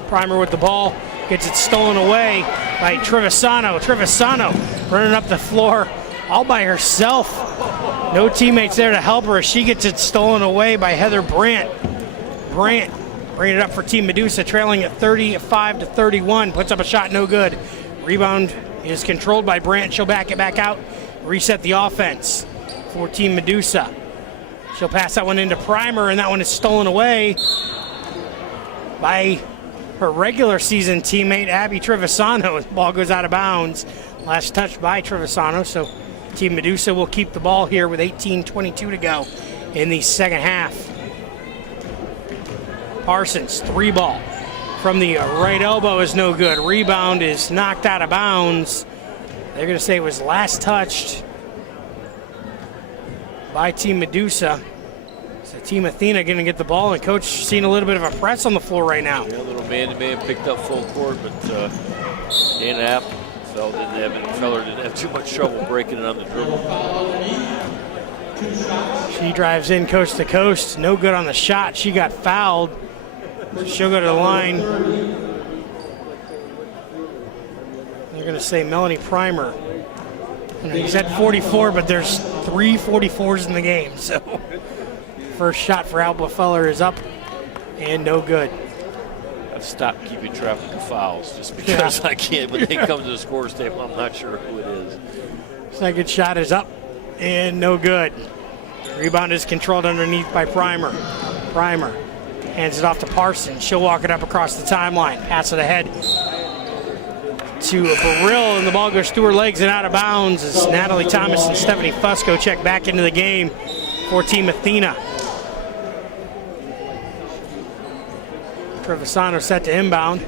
Primer with the ball, gets it stolen away by Trevisano. Trevisano running up the floor all by herself. No teammates there to help her as she gets it stolen away by Heather Brandt. Brandt bringing it up for Team Medusa, trailing at 35-31. Puts up a shot, no good. Rebound is controlled by Brandt. She'll back it back out, reset the offense for Team Medusa. She'll pass that one into Primer, and that one is stolen away by her regular season teammate, Abby Trevisano. The ball goes out of bounds. Last touch by Trevisano, so Team Medusa will keep the ball here with 18:22 to go in the second half. Parsons, three ball from the right elbow is no good. Rebound is knocked out of bounds. They're going to say it was last touched by Team Medusa. So Team Athena going to get the ball, and Coach seeing a little bit of a press on the floor right now. Yeah, a little man-to-man picked up full court, but Dana Applefeller didn't have too much trouble breaking it on the dribble. She drives in coast to coast. No good on the shot. She got fouled. She'll go to the line. They're going to say Melanie Primer. He's at 44, but there's 3 44s in the game. So first shot for Applefeller is up and no good. I've stopped keeping track of the fouls just because I can't. When they come to the scores table, I'm not sure who it is. Second shot is up and no good. Rebound is controlled underneath by Primer. Primer hands it off to Parsons. She'll walk it up across the timeline. Pass it ahead to Burrill, and the ball goes through her legs and out of bounds as Natalie Thomas and Stephanie Fusco check back into the game for Team Athena. Trevisano set to inbound.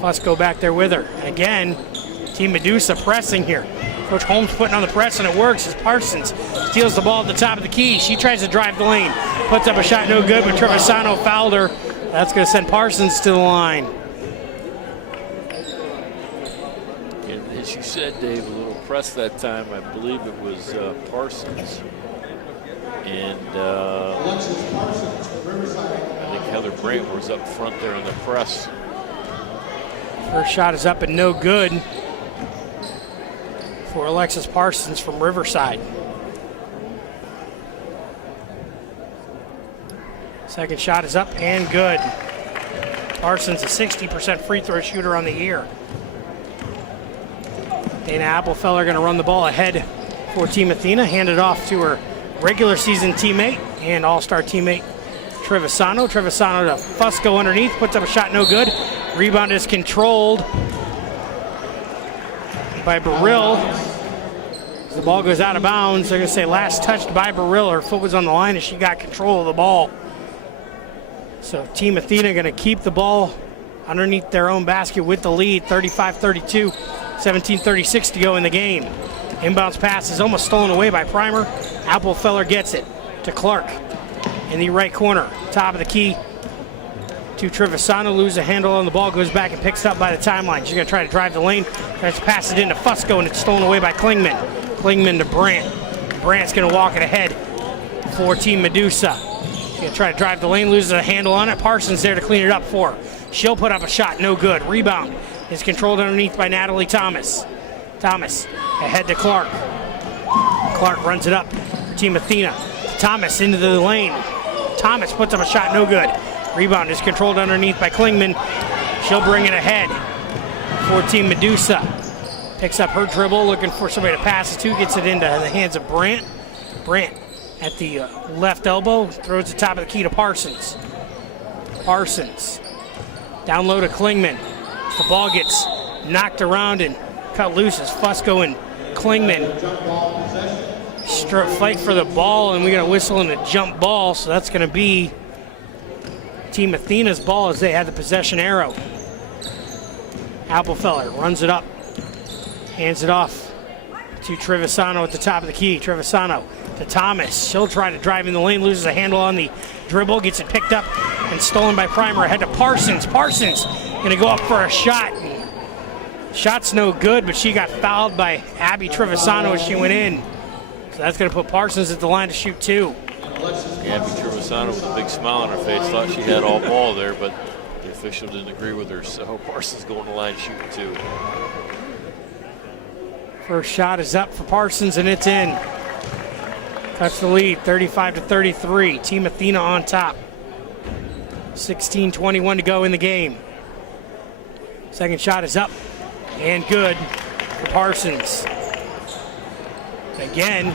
Fusco back there with her. And again, Team Medusa pressing here. Coach Holmes putting on the press, and it works as Parsons steals the ball at the top of the key. She tries to drive the lane. Puts up a shot, no good, but Trevisano fouled her. That's going to send Parsons to the line. And as you said, Dave, a little press that time. I believe it was Parsons. And I think Heather Brandt was up front there in the press. First shot is up and no good for Alexis Parsons from Riverside. Second shot is up and good. Parsons a 60% free throw shooter on the year. Dana Applefeller going to run the ball ahead for Team Athena. Hand it off to her regular season teammate and all-star teammate Trevisano. Trevisano to Fusco underneath. Puts up a shot, no good. Rebound is controlled by Burrill. The ball goes out of bounds. They're going to say last touched by Burrill. Her foot was on the line as she got control of the ball. So Team Athena going to keep the ball underneath their own basket with the lead, 35-32, 17:36 to go in the game. Inbounds pass is almost stolen away by Primer. Applefeller gets it to Clark in the right corner. Top of the key to Trevisano. Loses a handle on the ball, goes back and picks it up by the timeline. She's going to try to drive the lane. Tries to pass it into Fusco, and it's stolen away by Klingman. Klingman to Brandt. Brandt's going to walk it ahead for Team Medusa. She's going to try to drive the lane, loses a handle on it. Parsons there to clean it up for her. She'll put up a shot, no good. Rebound is controlled underneath by Natalie Thomas. Thomas ahead to Clark. Clark runs it up for Team Athena. Thomas into the lane. Thomas puts up a shot, no good. Rebound is controlled underneath by Klingman. She'll bring it ahead for Team Medusa. Picks up her dribble, looking for somebody to pass it to, gets it into the hands of Brandt. Brandt at the left elbow, throws the top of the key to Parsons. Parsons, down low to Klingman. The ball gets knocked around and cut loose as Fusco and Klingman fight for the ball, and we're going to whistle in a jump ball, so that's going to be Team Athena's ball as they had the possession arrow. Applefeller runs it up, hands it off to Trevisano at the top of the key. Trevisano to Thomas. She'll try to drive in the lane, loses a handle on the dribble, gets it picked up and stolen by Primer. Ahead to Parsons. Parsons going to go up for a shot. Shot's no good, but she got fouled by Abby Trevisano as she went in. So that's going to put Parsons at the line to shoot two. Abby Trevisano with a big smile on her face thought she had all ball there, but the official didn't agree with her, so Parsons going to the line shooting two. First shot is up for Parsons, and it's in. Cuts the lead, 35-33. Team Athena on top. 16:21 to go in the game. Second shot is up and good for Parsons. Again,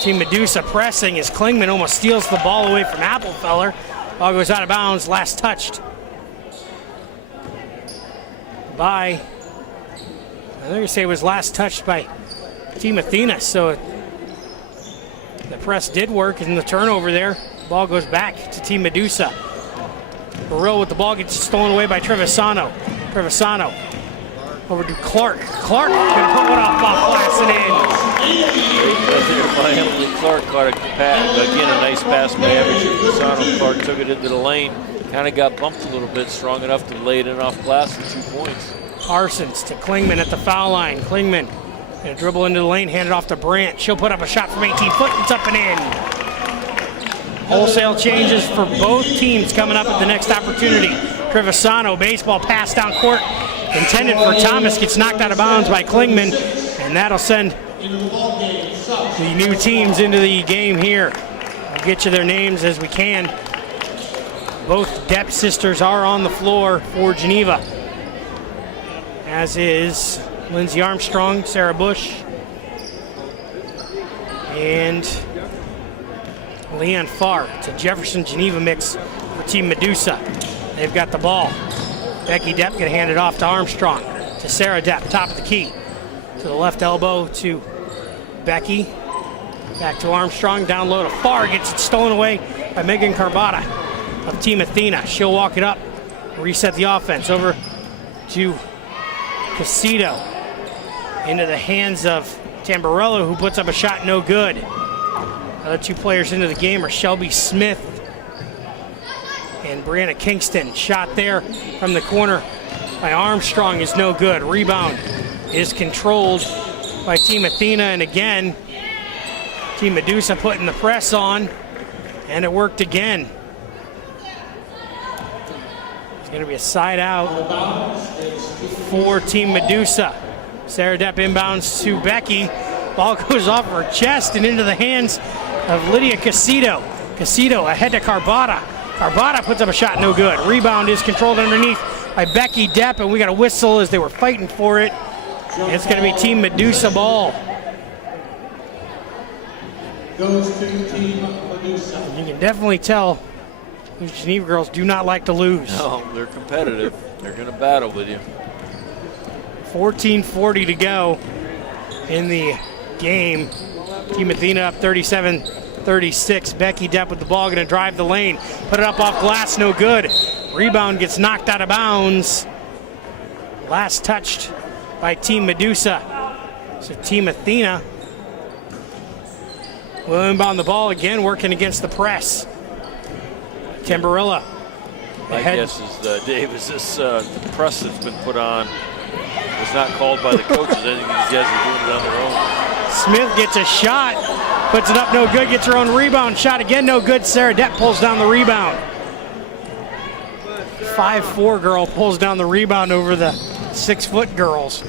Team Medusa pressing as Klingman almost steals the ball away from Applefeller. Ball goes out of bounds, last touched by, I think I say it was last touched by Team Athena, so the press did work and the turnover there. Ball goes back to Team Medusa. Burrell with the ball gets stolen away by Trevisano. Trevisano over to Clark. Clark gonna put one off glass and in. Clark caught a pass, again a nice pass by Abby Trevisano. Clark took it into the lane, kind of got bumped a little bit, strong enough to lay it in off glass for 2 points. Parsons to Klingman at the foul line. Klingman gonna dribble into the lane, hand it off to Brandt. She'll put up a shot from 18 foot. It's up and in. Wholesale changes for both teams coming up at the next opportunity. Trevisano, baseball pass down court, intended for Thomas, gets knocked out of bounds by Klingman, and that'll send the new teams into the game here. We'll get you their names as we can. Both Depp sisters are on the floor for Geneva, as is Lindsay Armstrong, Sarah Bush, and Leanne Farr. It's a Jefferson Geneva mix for Team Medusa. They've got the ball. Becky Depp going to hand it off to Armstrong, to Sarah Depp, top of the key. To the left elbow to Becky. Back to Armstrong, down low to Farr, gets it stolen away by Megan Carbata of Team Athena. She'll walk it up, reset the offense over to Casido. Into the hands of Tamburello, who puts up a shot, no good. Other two players into the game are Shelby Smith and Brianna Kingston. Shot there from the corner by Armstrong is no good. Rebound is controlled by Team Athena, and again, Team Medusa putting the press on, and it worked again. It's going to be a side out for Team Medusa. Sarah Depp inbounds to Becky. Ball goes off her chest and into the hands of Lydia Casido. Casido ahead to Carbata. Carbata puts up a shot, no good. Rebound is controlled underneath by Becky Depp, and we got a whistle as they were fighting for it. And it's going to be Team Medusa ball. Goes to Team Medusa. You can definitely tell these Geneva girls do not like to lose. No, they're competitive. They're going to battle with you. 14:40 to go in the game. Team Athena up 37-36. Becky Depp with the ball, going to drive the lane. Put it up off glass, no good. Rebound gets knocked out of bounds. Last touched by Team Medusa. So Team Athena will inbound the ball again, working against the press. Tamburella. My guess is, Dave, is this press that's been put on was not called by the coaches. I think these guys are doing it on their own. Smith gets a shot, puts it up, no good, gets her own rebound. Shot again, no good. Sarah Depp pulls down the rebound. 5'4" girl pulls down the rebound over the 6' girls.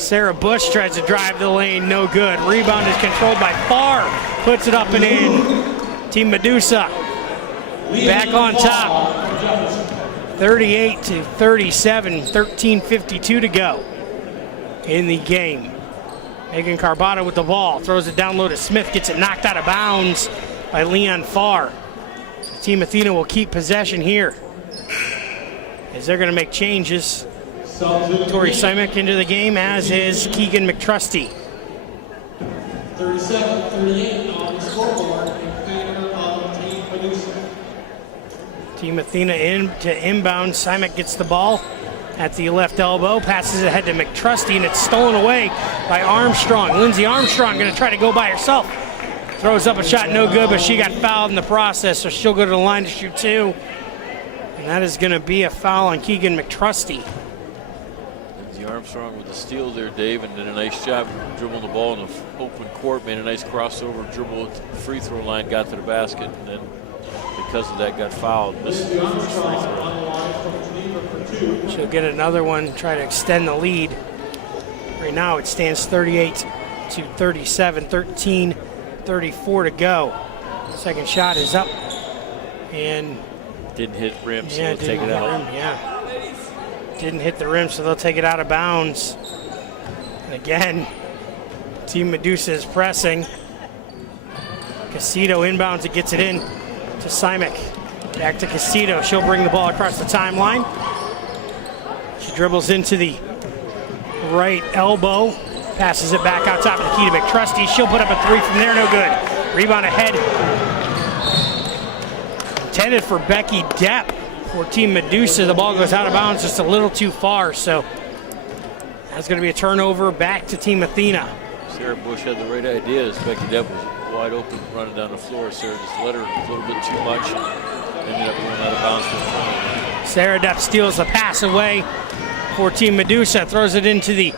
Sarah Bush tries to drive the lane, no good. Rebound is controlled by Farr, puts it up and in. Team Medusa back on top. 38-37, 13:52 to go in the game. Megan Carbata with the ball, throws it down low to Smith, gets it knocked out of bounds by Leon Farr. Team Athena will keep possession here as they're going to make changes. Tori Simek into the game, as is Keegan McTrusty. 37-38 on the scoreboard in favor of Team Medusa. Team Athena in to inbound. Simek gets the ball at the left elbow, passes it ahead to McTrusty, and it's stolen away by Armstrong. Lindsay Armstrong going to try to go by herself. Throws up a shot, no good, but she got fouled in the process, so she'll go to the line to shoot two. And that is going to be a foul on Keegan McTrusty. Lindsay Armstrong with the steal there, Dave, and did a nice job dribbling the ball in the open court, made a nice crossover dribble at the free throw line, got to the basket, and then because of that got fouled, missed the first free throw. She'll get another one, try to extend the lead. Right now it stands 38-37, 13:34 to go. Second shot is up and didn't hit rim, so they'll take it out. Didn't hit the rim, so they'll take it out of bounds. And again, Team Medusa is pressing. Casito inbounds, it gets it in to Simek. Back to Casito, she'll bring the ball across the timeline. She dribbles into the right elbow, passes it back out top of the key to McTrusty. She'll put up a three from there, no good. Rebound ahead. Intended for Becky Depp for Team Medusa. The ball goes out of bounds just a little too far, so that's going to be a turnover back to Team Athena. Sarah Bush had the right idea as Becky Depp was wide open running down the floor. Sarah just let her a little bit too much and ended up going out of bounds for the point. Sarah Depp steals the pass away for Team Medusa, throws it into the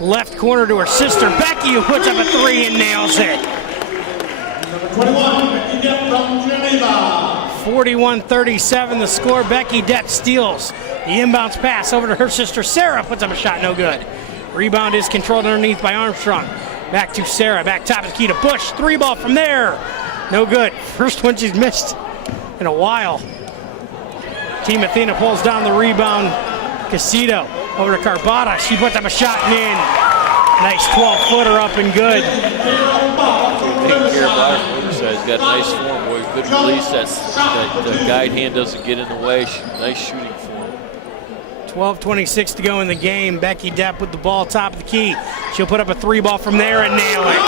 left corner to her sister Becky, who puts up a three and nails it. Number 21, Becky Depp from Geneva. 41-37 the score. Becky Depp steals the inbounds pass over to her sister Sarah, puts up a shot, no good. Rebound is controlled underneath by Armstrong. Back to Sarah, back top of the key to Bush. Three ball from there, no good. First one she's missed in a while. Team Athena pulls down the rebound. Casito over to Carbata. She puts up a shot and in. Nice 12-footer up and good. Taking care of Overside's got a nice form, boy. Good release. That guide hand doesn't get in the way. Nice shooting form. 12:26 to go in the game. Becky Depp with the ball top of the key. She'll put up a three ball from there and nail it.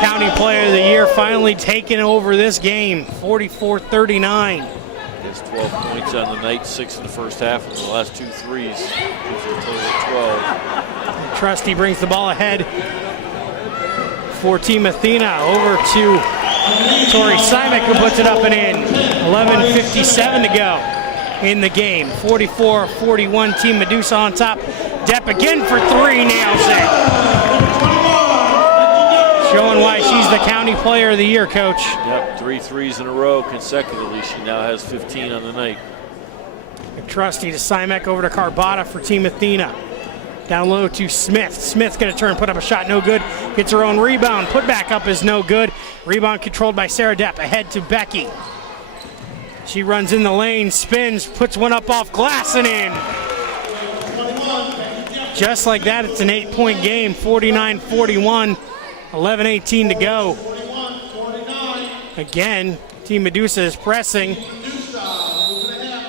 County Player of the Year finally taking over this game. 44-39. There's 12 points on the night, 6 in the first half, and the last 2 threes. Gives her a total of 12. Trusty brings the ball ahead for Team Athena. Over to Tori Simek, who puts it up and in. 11:57 to go in the game. 44-41, Team Medusa on top. Depp again for three, nails it. Showing why she's the County Player of the Year, Coach. Yep, 3 threes in a row consecutively. She now has 15 on the night. McTrusty to Simek, over to Carbata for Team Athena. Down low to Smith. Smith's going to turn, put up a shot, no good. Gets her own rebound. Put back up is no good. Rebound controlled by Sarah Depp. Ahead to Becky. She runs in the lane, spins, puts one up off glass and in. Just like that, it's an 8-point game. 49-41. 11:18 to go. Again, Team Medusa is pressing.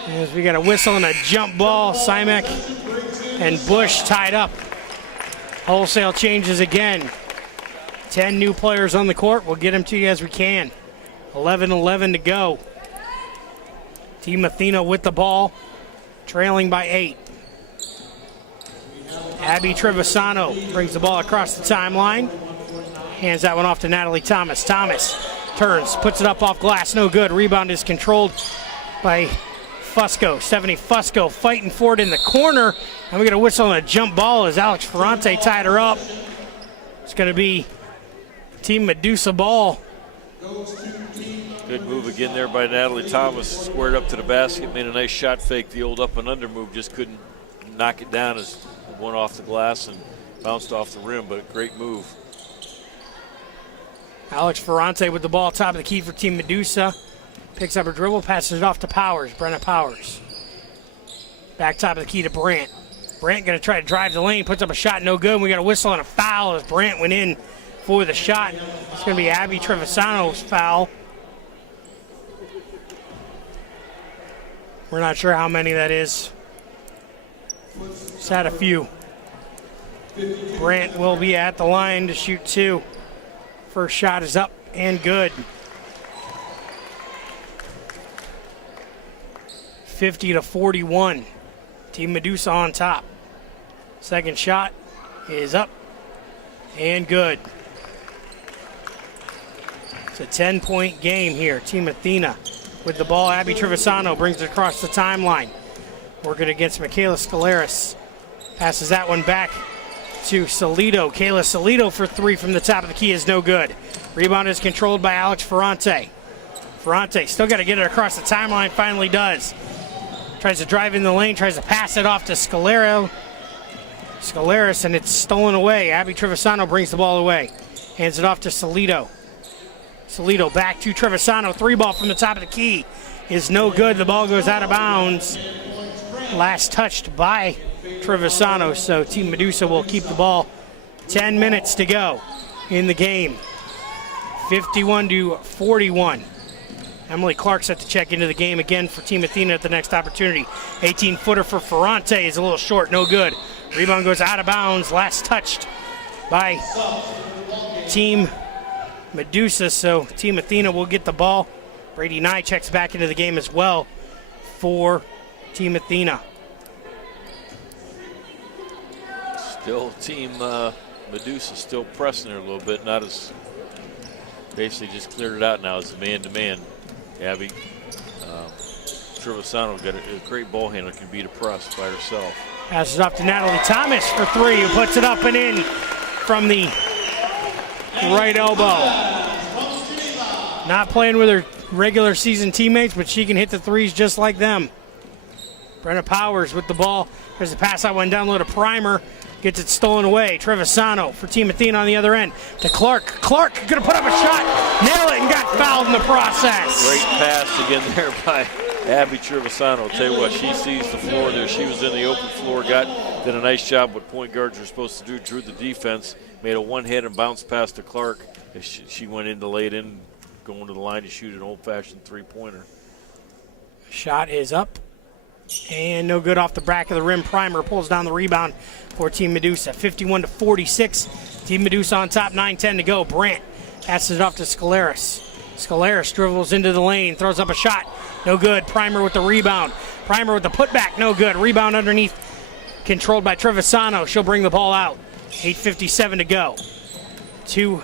As we got a whistle and a jump ball. Simek and Bush tied up. Wholesale changes again. 10 new players on the court. We'll get them to you as we can. 11:11 to go. Team Athena with the ball, trailing by 8. Abby Trevisano brings the ball across the timeline. Hands that one off to Natalie Thomas. Thomas turns, puts it up off glass, no good. Rebound is controlled by Fusco. Stephanie Fusco fighting for it in the corner. And we get a whistle and a jump ball as Alex Ferrante tied her up. It's going to be Team Medusa ball. Good move again there by Natalie Thomas. Squared up to the basket, made a nice shot fake. The old up and under move just couldn't didn't knock it down as it went off the glass and bounced off the rim, but great move. Alex Ferrante with the ball, top of the key for Team Medusa. Picks up her dribble, passes it off to Powers, Brenna Powers. Back top of the key to Brandt. Brandt going to try to drive the lane, puts up a shot, no good. And we got a whistle and a foul as Brandt went in for the shot. It's going to be Abby Trevisano's foul. We're not sure how many that is. Just had a few. Brandt will be at the line to shoot 2. First shot is up and good. 50-41. Team Medusa on top. Second shot is up and good. It's a 10-point game here. Team Athena with the ball. Abby Trevisano brings it across the timeline. Working against Michaela Scaleras. Passes that one back to Salido. Kayla Salido for 3 from the top of the key is no good. Rebound is controlled by Alex Ferrante. Ferrante still got to get it across the timeline, finally does. Tries to drive in the lane, tries to pass it off to Scaleras, and it's stolen away. Abby Trevisano brings the ball away. Hands it off to Salido. Salido back to Trevisano. 3-ball from the top of the key is no good. The ball goes out of bounds. Last touched by Trevisano, so Team Medusa will keep the ball. 10 minutes to go in the game. 51-41. Emily Clark set to check into the game again for Team Athena at the next opportunity. 18-footer for Ferrante is a little short, no good. Rebound goes out of bounds, last touched by Team Medusa, so Team Athena will get the ball. Brady Nye checks back into the game as well for Team Athena. Still Team Medusa still pressing her a little bit, not as basically just cleared it out now as a man-to-man. Abby Trevisano got a great ball handler, can beat a press by herself. Passes off to Natalie Thomas for 3, who puts it up and in from the right elbow. Not playing with her regular season teammates, but she can hit the threes just like them. Brenna Powers with the ball. There's a pass out one down low to Primer. Gets it stolen away. Trevisano for Team Athena on the other end to Clark. Clark going to put up a shot, nail it, and got fouled in the process. Great pass again there by Abby Trevisano. I'll tell you what, she sees the floor there. She was in the open floor, did a nice job what point guards are supposed to do, drew the defense, made a one-handed bounce pass to Clark. She went in to lay it in, going to the line to shoot an old-fashioned three-pointer. Shot is up and no good off the back of the rim. Primer pulls down the rebound for Team Medusa. 51-46. Team Medusa on top, 9:10 to go. Brandt passes it off to Scaleras. Scaleras dribbles into the lane, throws up a shot. No good. Primer with the rebound. Primer with the putback. No good. Rebound underneath, controlled by Trevisano. She'll bring the ball out. 8:57 to go. To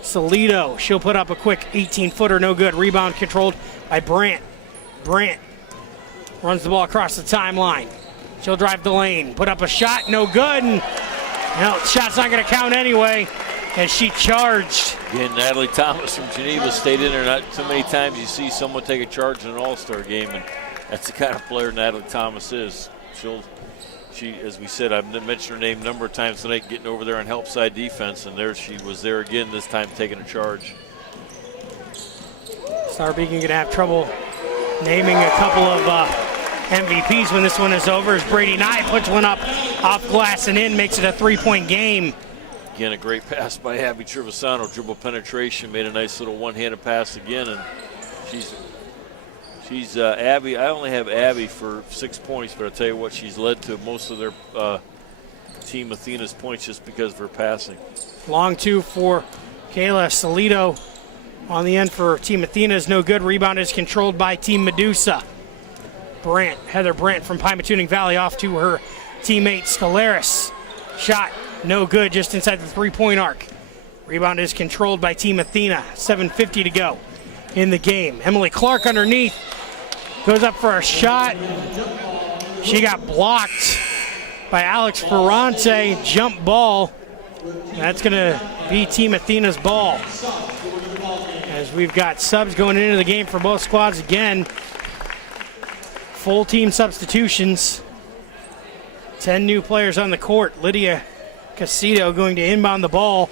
Salido. She'll put up a quick 18-footer. No good. Rebound controlled by Brandt. Brandt runs the ball across the timeline. She'll drive the lane. Put up a shot. No good. And no, shot's not going to count anyway. As she charged. Again, Natalie Thomas from Geneva stayed in there. Not too many times you see someone take a charge in an all-star game, and that's the kind of player Natalie Thomas is. She, as we said, I've mentioned her name a number of times tonight, getting over there on help side defense, and there she was there again, this time taking a charge. Star Beacon going to have trouble naming a couple of MVPs when this one is over, as Brady Nye puts one up off glass and in, makes it a 3-point game. Again, a great pass by Abby Trevisano. Dribble penetration, made a nice little one-handed pass again, and she's Abby. I only have Abby for 6 points, but I'll tell you what, she's led to most of their Team Athena's points just because of her passing. Long two for Kayla Salido on the end for Team Athena is no good. Rebound is controlled by Team Medusa. Heather Brandt from Pymatuning Valley off to her teammate Scaleras. Shot no good, just inside the three-point arc. Rebound is controlled by Team Athena. 7:50 to go in the game. Emily Clark underneath goes up for a shot. She got blocked by Alex Ferrante. Jump ball. That's going to be Team Athena's ball. As we've got subs going into the game for both squads again. Full team substitutions. 10 new players on the court. Lydia Casito going to inbound the ball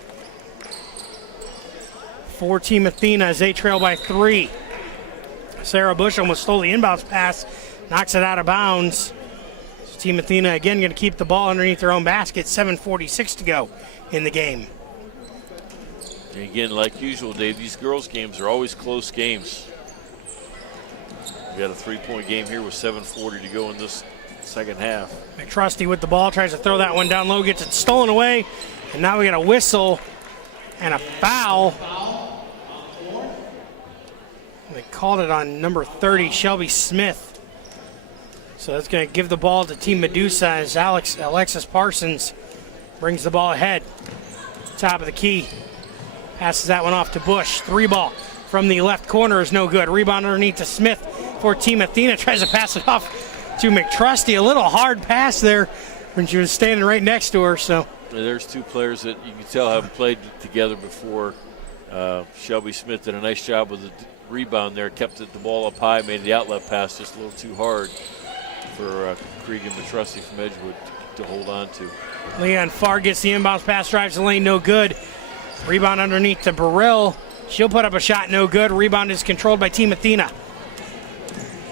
for Team Athena as they trail by 3. Sarah Bush almost stole the inbounds pass, knocks it out of bounds. So Team Athena again going to keep the ball underneath their own basket. 7:46 to go in the game. And again, like usual, Dave, these girls' games are always close games. We got a 3-point game here with 7:40 to go in this second half. McTrusty with the ball, tries to throw that one down low, gets it stolen away, and now we got a whistle and a foul. They called it on number 30, Shelby Smith. So that's going to give the ball to Team Medusa as Alexis Parsons brings the ball ahead. Top of the key. Passes that one off to Bush. 3-ball from the left corner is no good. Rebound underneath to Smith for Team Athena. Tries to pass it off to McTrusty. A little hard pass there when she was standing right next to her. So there's two players that you can tell haven't played together before. Shelby Smith did a nice job with the rebound there, kept the ball up high, made the outlet pass just a little too hard for Cregan McTrusty from Edgewood to hold on to. Leon Farr gets the inbounds pass, drives the lane, no good. Rebound underneath to Burrell. She'll put up a shot, no good. Rebound is controlled by Team Athena.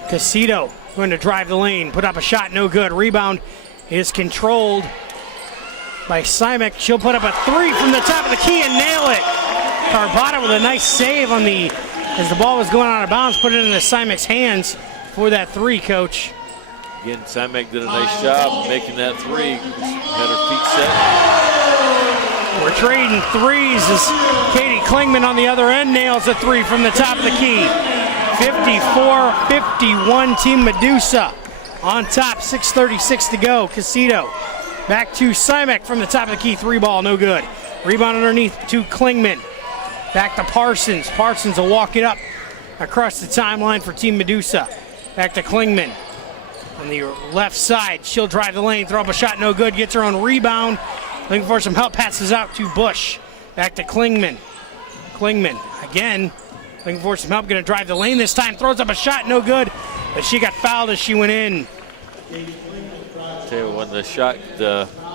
Casito going to drive the lane, put up a shot, no good. Rebound is controlled by Simek. She'll put up a 3 from the top of the key and nail it. Carbata with a nice save on as the ball was going out of bounds, put it into Simek's hands for that 3, Coach. Again, Simek did a nice job making that 3. Had her feet set. We're trading threes as Katie Klingman on the other end nails a 3 from the top of the key. 54-51, Team Medusa on top, 6:36 to go. Casito back to Simek from the top of the key, 3-ball, no good. Rebound underneath to Klingman. Back to Parsons. Parsons will walk it up across the timeline for Team Medusa. Back to Klingman. On the left side, she'll drive the lane, throw up a shot, no good, gets her own rebound. Looking for some help, passes out to Bush. Back to Klingman. Klingman again, looking for some help, going to drive the lane this time, throws up a shot, no good, but she got fouled as she went in. Tell you, when the shot,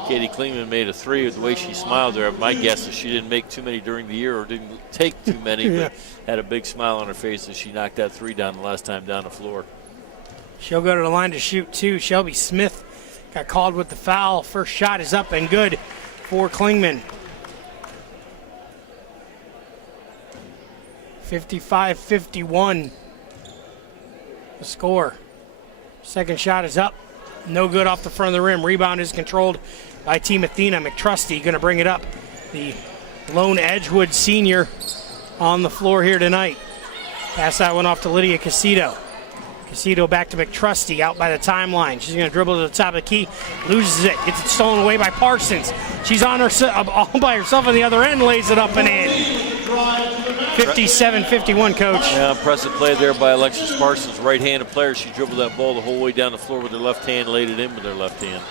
Katie Klingman made a 3, the way she smiled there, my guess is she didn't make too many during the year or didn't take too many, yeah. But had a big smile on her face as she knocked that 3 down the last time down the floor. She'll go to the line to shoot 2. Shelby Smith got called with the foul. First shot is up and good for Klingman. 55-51 the score. Second shot is up. No good off the front of the rim. Rebound is controlled by Team Athena. McTrusty going to bring it up. The lone Edgewood senior on the floor here tonight. Pass that one off to Lydia Casito. Casito back to McTrusty out by the timeline. She's going to dribble to the top of the key, loses it, gets it stolen away by Parsons. She's on her all by herself on the other end, lays it up and in. 57-51, Coach. Yeah, impressive play there by Alexis Parsons, right-handed player. She dribbled that ball the whole way down the floor with her left hand, laid it in with her left hand.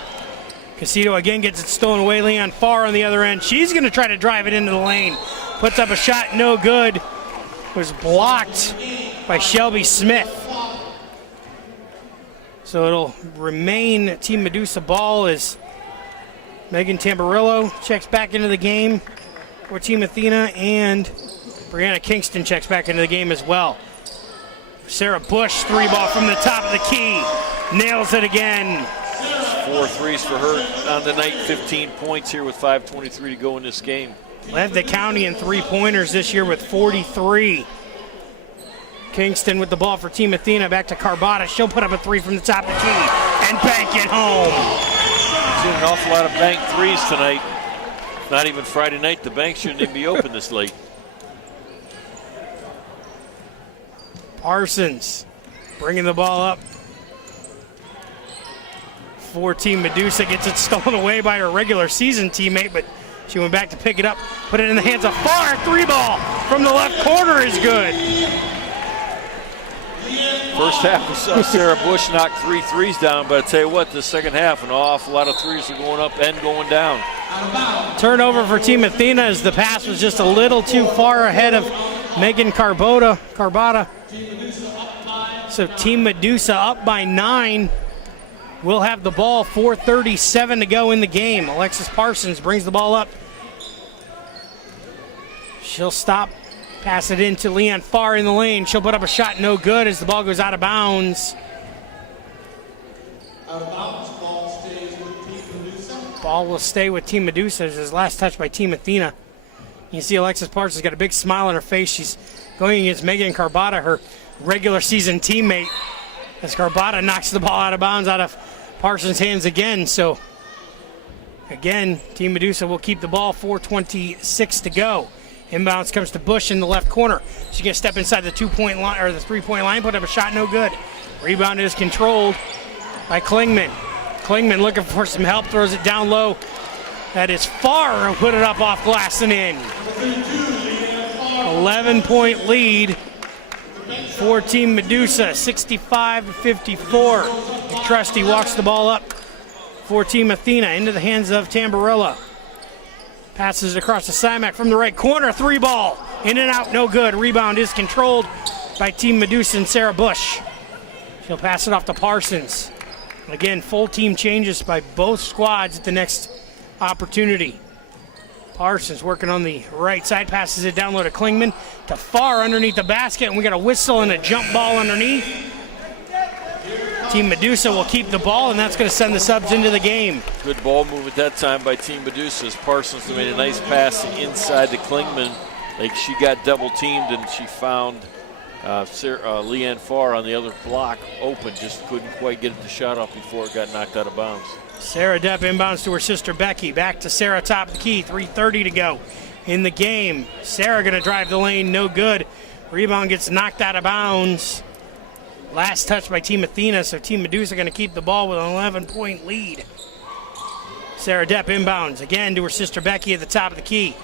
Casito again gets it stolen away. Leon Farr on the other end. She's going to try to drive it into the lane. Puts up a shot, no good. Was blocked by Shelby Smith. So it'll remain Team Medusa ball as Megan Tamburillo checks back into the game for Team Athena, and Brianna Kingston checks back into the game as well. Sarah Bush, 3-ball from the top of the key. Nails it again. 4 threes for her on the night, 15 points here with 5:23 to go in this game. Led the county in 3-pointers this year with 43. Kingston with the ball for Team Athena, back to Carbata. She'll put up a 3 from the top of the key and bank it home. Seen an awful lot of bank threes tonight. Not even Friday night. The bank shouldn't even be open this late. Parsons bringing the ball up for Team Medusa. Gets it stolen away by her regular season teammate, but she went back to pick it up, put it in the hands of Farr. 3-ball from the left corner is good. First half, we saw Sarah Bush knock 3 threes down, but I tell you what, the second half, an awful lot of threes are going up and going down. Turnover for Team Athena as the pass was just a little too far ahead of Megan Carbata. So Team Medusa up by 9. will have the ball. 4:37 to go in the game. Alexis Parsons brings the ball up. She'll stop, pass it into Leanne Farr in the lane. She'll put up a shot, no good as the ball goes out of bounds. Out of bounds, ball stays with Team Medusa. Ball will stay with Team Medusa. As his last touch by Team Athena. You see Alexis Parsons got a big smile on her face. She's going against Megan Carbata, her regular season teammate, as Carbata knocks the ball out of bounds out of Parsons' hands again. So, again, Team Medusa will keep the ball. 4:26 to go. Inbounds comes to Bush in the left corner. She's going to step inside the 2-point line, or the 3-point line, put up a shot, no good. Rebound is controlled by Klingman. Klingman looking for some help, throws it down low. That is Farr who put it up off glass and in. 11-point lead for Team Medusa, 65-54. Trusty walks the ball up for Team Athena into the hands of Tamburello. Passes it across the Simac from the right corner. 3-ball. In and out, no good. Rebound is controlled by Team Medusa and Sarah Bush. She'll pass it off to Parsons. Again, full team changes by both squads at the next opportunity. Parsons working on the right side, passes it down low to Klingman, to Farr underneath the basket, and we got a whistle and a jump ball underneath. Team Medusa will keep the ball, and that's going to send the subs into the game. Good ball move at that time by Team Medusa, as Parsons made a nice pass inside to Klingman. Like she got double teamed and she found Leanne Farr on the other block open, just couldn't quite get the shot off before it got knocked out of bounds. Sarah Depp inbounds to her sister Becky. Back to Sarah, top of the key. 3:30 to go in the game. Sarah going to drive the lane, no good. Rebound gets knocked out of bounds. Last touch by Team Athena, so Team Medusa going to keep the ball with an 11-point lead. Sarah Depp inbounds again to her sister Becky at the top of the key.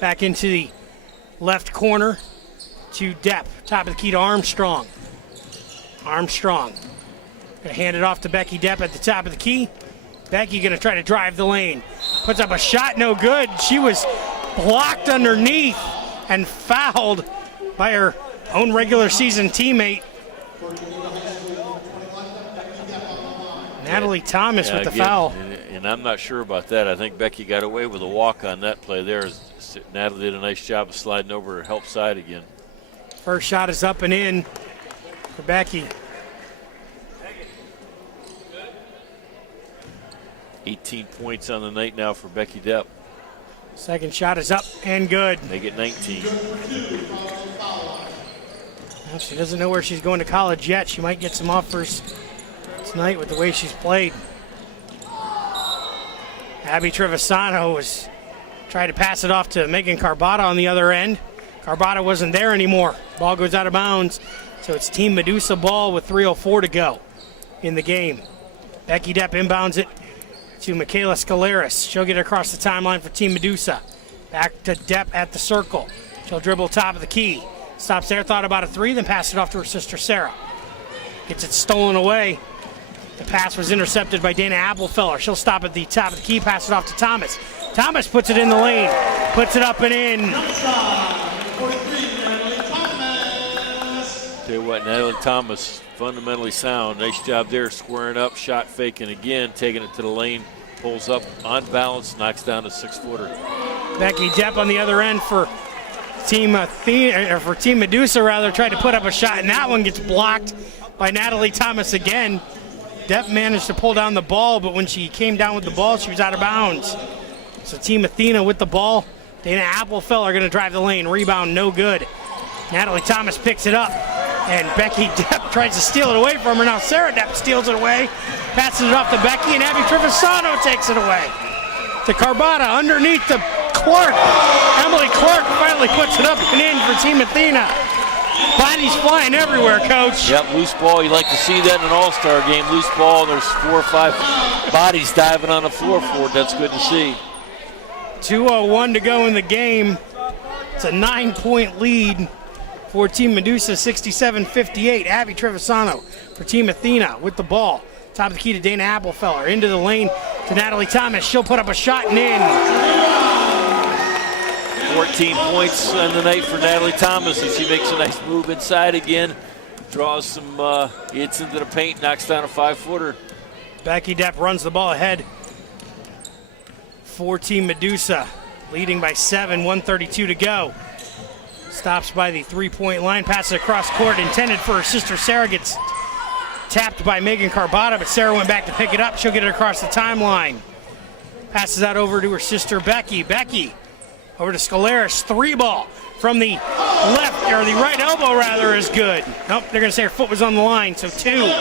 Back into the left corner to Depp. Top of the key to Armstrong. Armstrong going to hand it off to Becky Depp at the top of the key. Becky going to try to drive the lane. Puts up a shot, no good. She was blocked underneath and fouled by her own regular season teammate, Natalie Thomas, with the foul. And I'm not sure about that. I think Becky got away with a walk on that play there. Natalie did a nice job of sliding over her help side again. First shot is up and in for Becky. 18 points on the night now for Becky Depp. Second shot is up and good. Make it 19. Well, she doesn't know where she's going to college yet. She might get some offers tonight with the way she's played. Abby Trevisano was trying to pass it off to Megan Carbata on the other end. Carbata wasn't there anymore. Ball goes out of bounds. So it's Team Medusa ball with 3:04 to go in the game. Becky Depp inbounds it to Michaela Scaleris. She'll get it across the timeline for Team Medusa. Back to Depp at the circle. She'll dribble top of the key. Stops there, thought about a three, then passed it off to her sister Sarah. Gets it stolen away. The pass was intercepted by Dana Applefeller. She'll stop at the top of the key, pass it off to Thomas. Thomas puts it in the lane, puts it up and in. Tell you what, Natalie Thomas, fundamentally sound. Nice job there, squaring up, shot faking again, taking it to the lane, pulls up on balance, knocks down a 6-footer. Becky Depp on the other end for Team Medusa, tried to put up a shot, and that one gets blocked by Natalie Thomas again. Depp managed to pull down the ball, but when she came down with the ball, she was out of bounds. So Team Athena with the ball. Dana Applefeller are going to drive the lane. Rebound, no good. Natalie Thomas picks it up, and Becky Depp tries to steal it away from her. Now Sarah Depp steals it away, passes it off to Becky, and Abby Trevisano takes it away. To Carbata underneath to Clark. Emily Clark finally puts it up and in for Team Athena. Bodies flying everywhere, Coach. Yep, loose ball. You like to see that in an all-star game. Loose ball, there's 4 or 5 bodies diving on the floor for it. That's good to see. 2:01 to go in the game. It's a 9-point lead for Team Medusa, 67-58. Abby Trevisano for Team Athena with the ball. Top of the key to Dana Applefeller. Into the lane to Natalie Thomas. She'll put up a shot and in. 14 points on the night for Natalie Thomas, and she makes a nice move inside again. Draws some hits into the paint, knocks down a 5-footer. Becky Depp runs the ball ahead for Team Medusa, leading by 7, 1:32 to go. Stops by the three-point line, passes across court, intended for her sister Sarah, gets tapped by Megan Carbata, but Sarah went back to pick it up. She'll get it across the timeline. Passes that over to her sister Becky. Becky over to Scolaris, 3-ball from the left, or the right elbow rather, is good. Nope, they're gonna say her foot was on the line, so 2.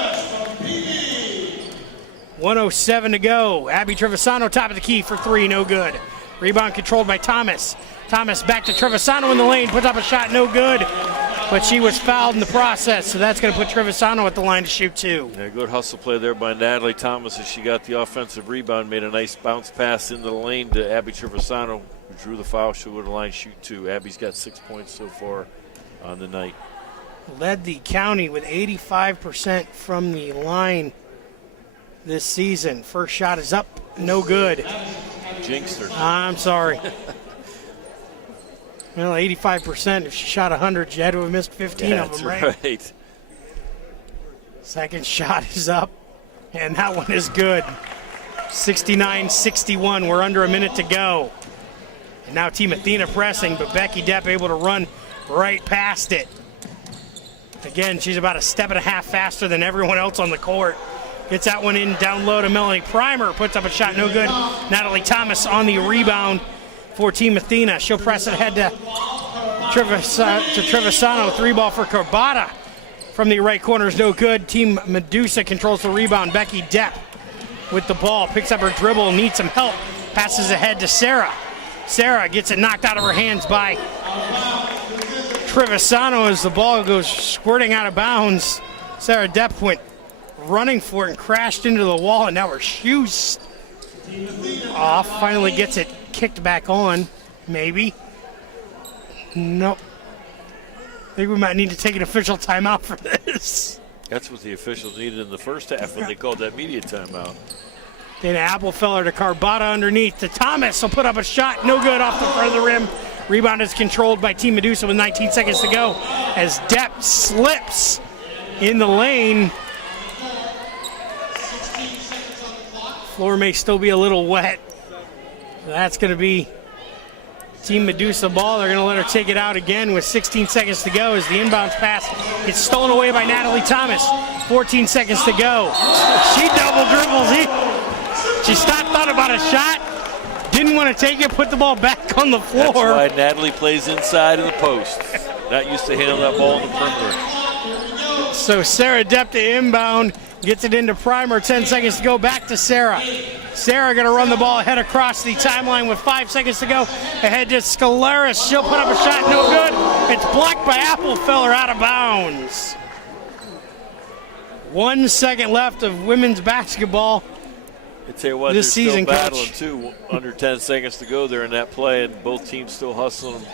1:07 to go. Abby Trevisano, top of the key for 3, no good. Rebound controlled by Thomas. Thomas back to Trevisano in the lane, puts up a shot, no good. But she was fouled in the process, so that's going to put Trevisano at the line to shoot 2. Yeah, good hustle play there by Natalie Thomas as she got the offensive rebound, made a nice bounce pass into the lane to Abby Trevisano, who drew the foul. She'll go to the line, shoot 2. Abby's got 6 points so far on the night. Led the county with 85% from the line this season. First shot is up, no good. Jinxed her. I'm sorry. Well, 85%. If she shot 100, she had to have missed 15 of them, right? Second shot is up, and that one is good. 69-61. We're under a minute to go. And now Team Athena pressing, but Becky Depp able to run right past it. Again, she's about a step and a half faster than everyone else on the court. Gets that one in down low to Melanie Primer. Puts up a shot, no good. Natalie Thomas on the rebound for Team Athena. She'll press it ahead to Trevisano. 3-ball for Carbata. From the right corner is no good. Team Medusa controls the rebound. Becky Depp with the ball. Picks up her dribble, needs some help. Passes ahead to Sarah. Sarah gets it knocked out of her hands by Trevisano as the ball goes squirting out of bounds. Sarah Depp went running for it and crashed into the wall, and now her shoes off. Finally gets it kicked back on, maybe. Nope. I think we might need to take an official timeout for this. That's what the officials needed in the first half when they called that media timeout. Dana Applefeller to Carbata underneath to Thomas. Will put up a shot, no good off the front of the rim. Rebound is controlled by Team Medusa with 19 seconds to go as Depp slips in the lane. Floor may still be a little wet. That's going to be Team Medusa ball. They're going to let her take it out again with 16 seconds to go as the inbounds pass gets stolen away by Natalie Thomas. 14 seconds to go. She double dribbles. She stopped, thought about a shot, didn't want to take it, put the ball back on the floor. That's why Natalie plays inside of the post. Not used to handling that ball in the perimeter. So Sarah Depp to inbound, gets it into Primer, 10 seconds to go, back to Sarah. Sarah going to run the ball ahead across the timeline with 5 seconds to go. Ahead to Scolaris. She'll put up a shot, no good. It's blocked by Applefeller, out of bounds. 1 second left of women's basketball. I tell you what, this they're season, still battling Coach. too. Under 10 seconds to go there in that play, and both teams still hustling,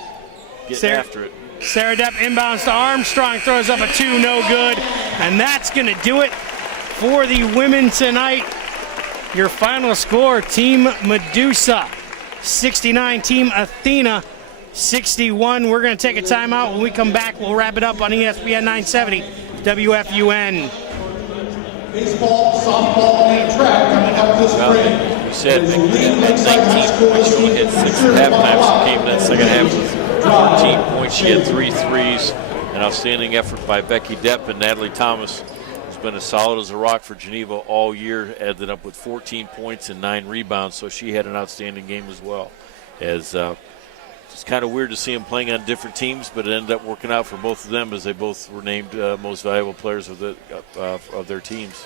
getting after it. Sarah Depp inbounds to Armstrong, throws up a 2, no good. And that's going to do it for the women tonight. Your final score, Team Medusa 69, Team Athena 61. We're going to take a timeout. When we come back, we'll wrap it up on ESPN 970 WFUN. Baseball, softball, and track coming up this spring. We said that 19 points. She only had 6 at halftime. She came in that second half with 14 points. She had 3 threes. An outstanding effort by Becky Depp and Natalie Thomas, who's been as solid as a rock for Geneva all year, ended up with 14 points and 9 rebounds. So she had an outstanding game as well. It's kind of weird to see them playing on different teams, but it ended up working out for both of them as they both were named most valuable players of their teams.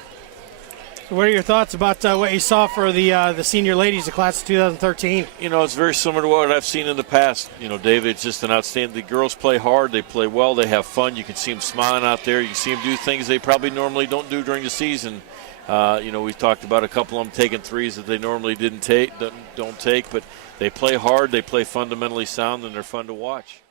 So what are your thoughts about what you saw for the senior ladies, the class of 2013? You know, it's very similar to what I've seen in the past. You know, David, it's just an outstanding. The girls play hard. They play well. They have fun. You can see them smiling out there. You can see them do things they probably normally don't do during the season. You know, we've talked about a couple of them taking threes that they normally don't take, but they play hard, they play fundamentally sound, and they're fun to watch.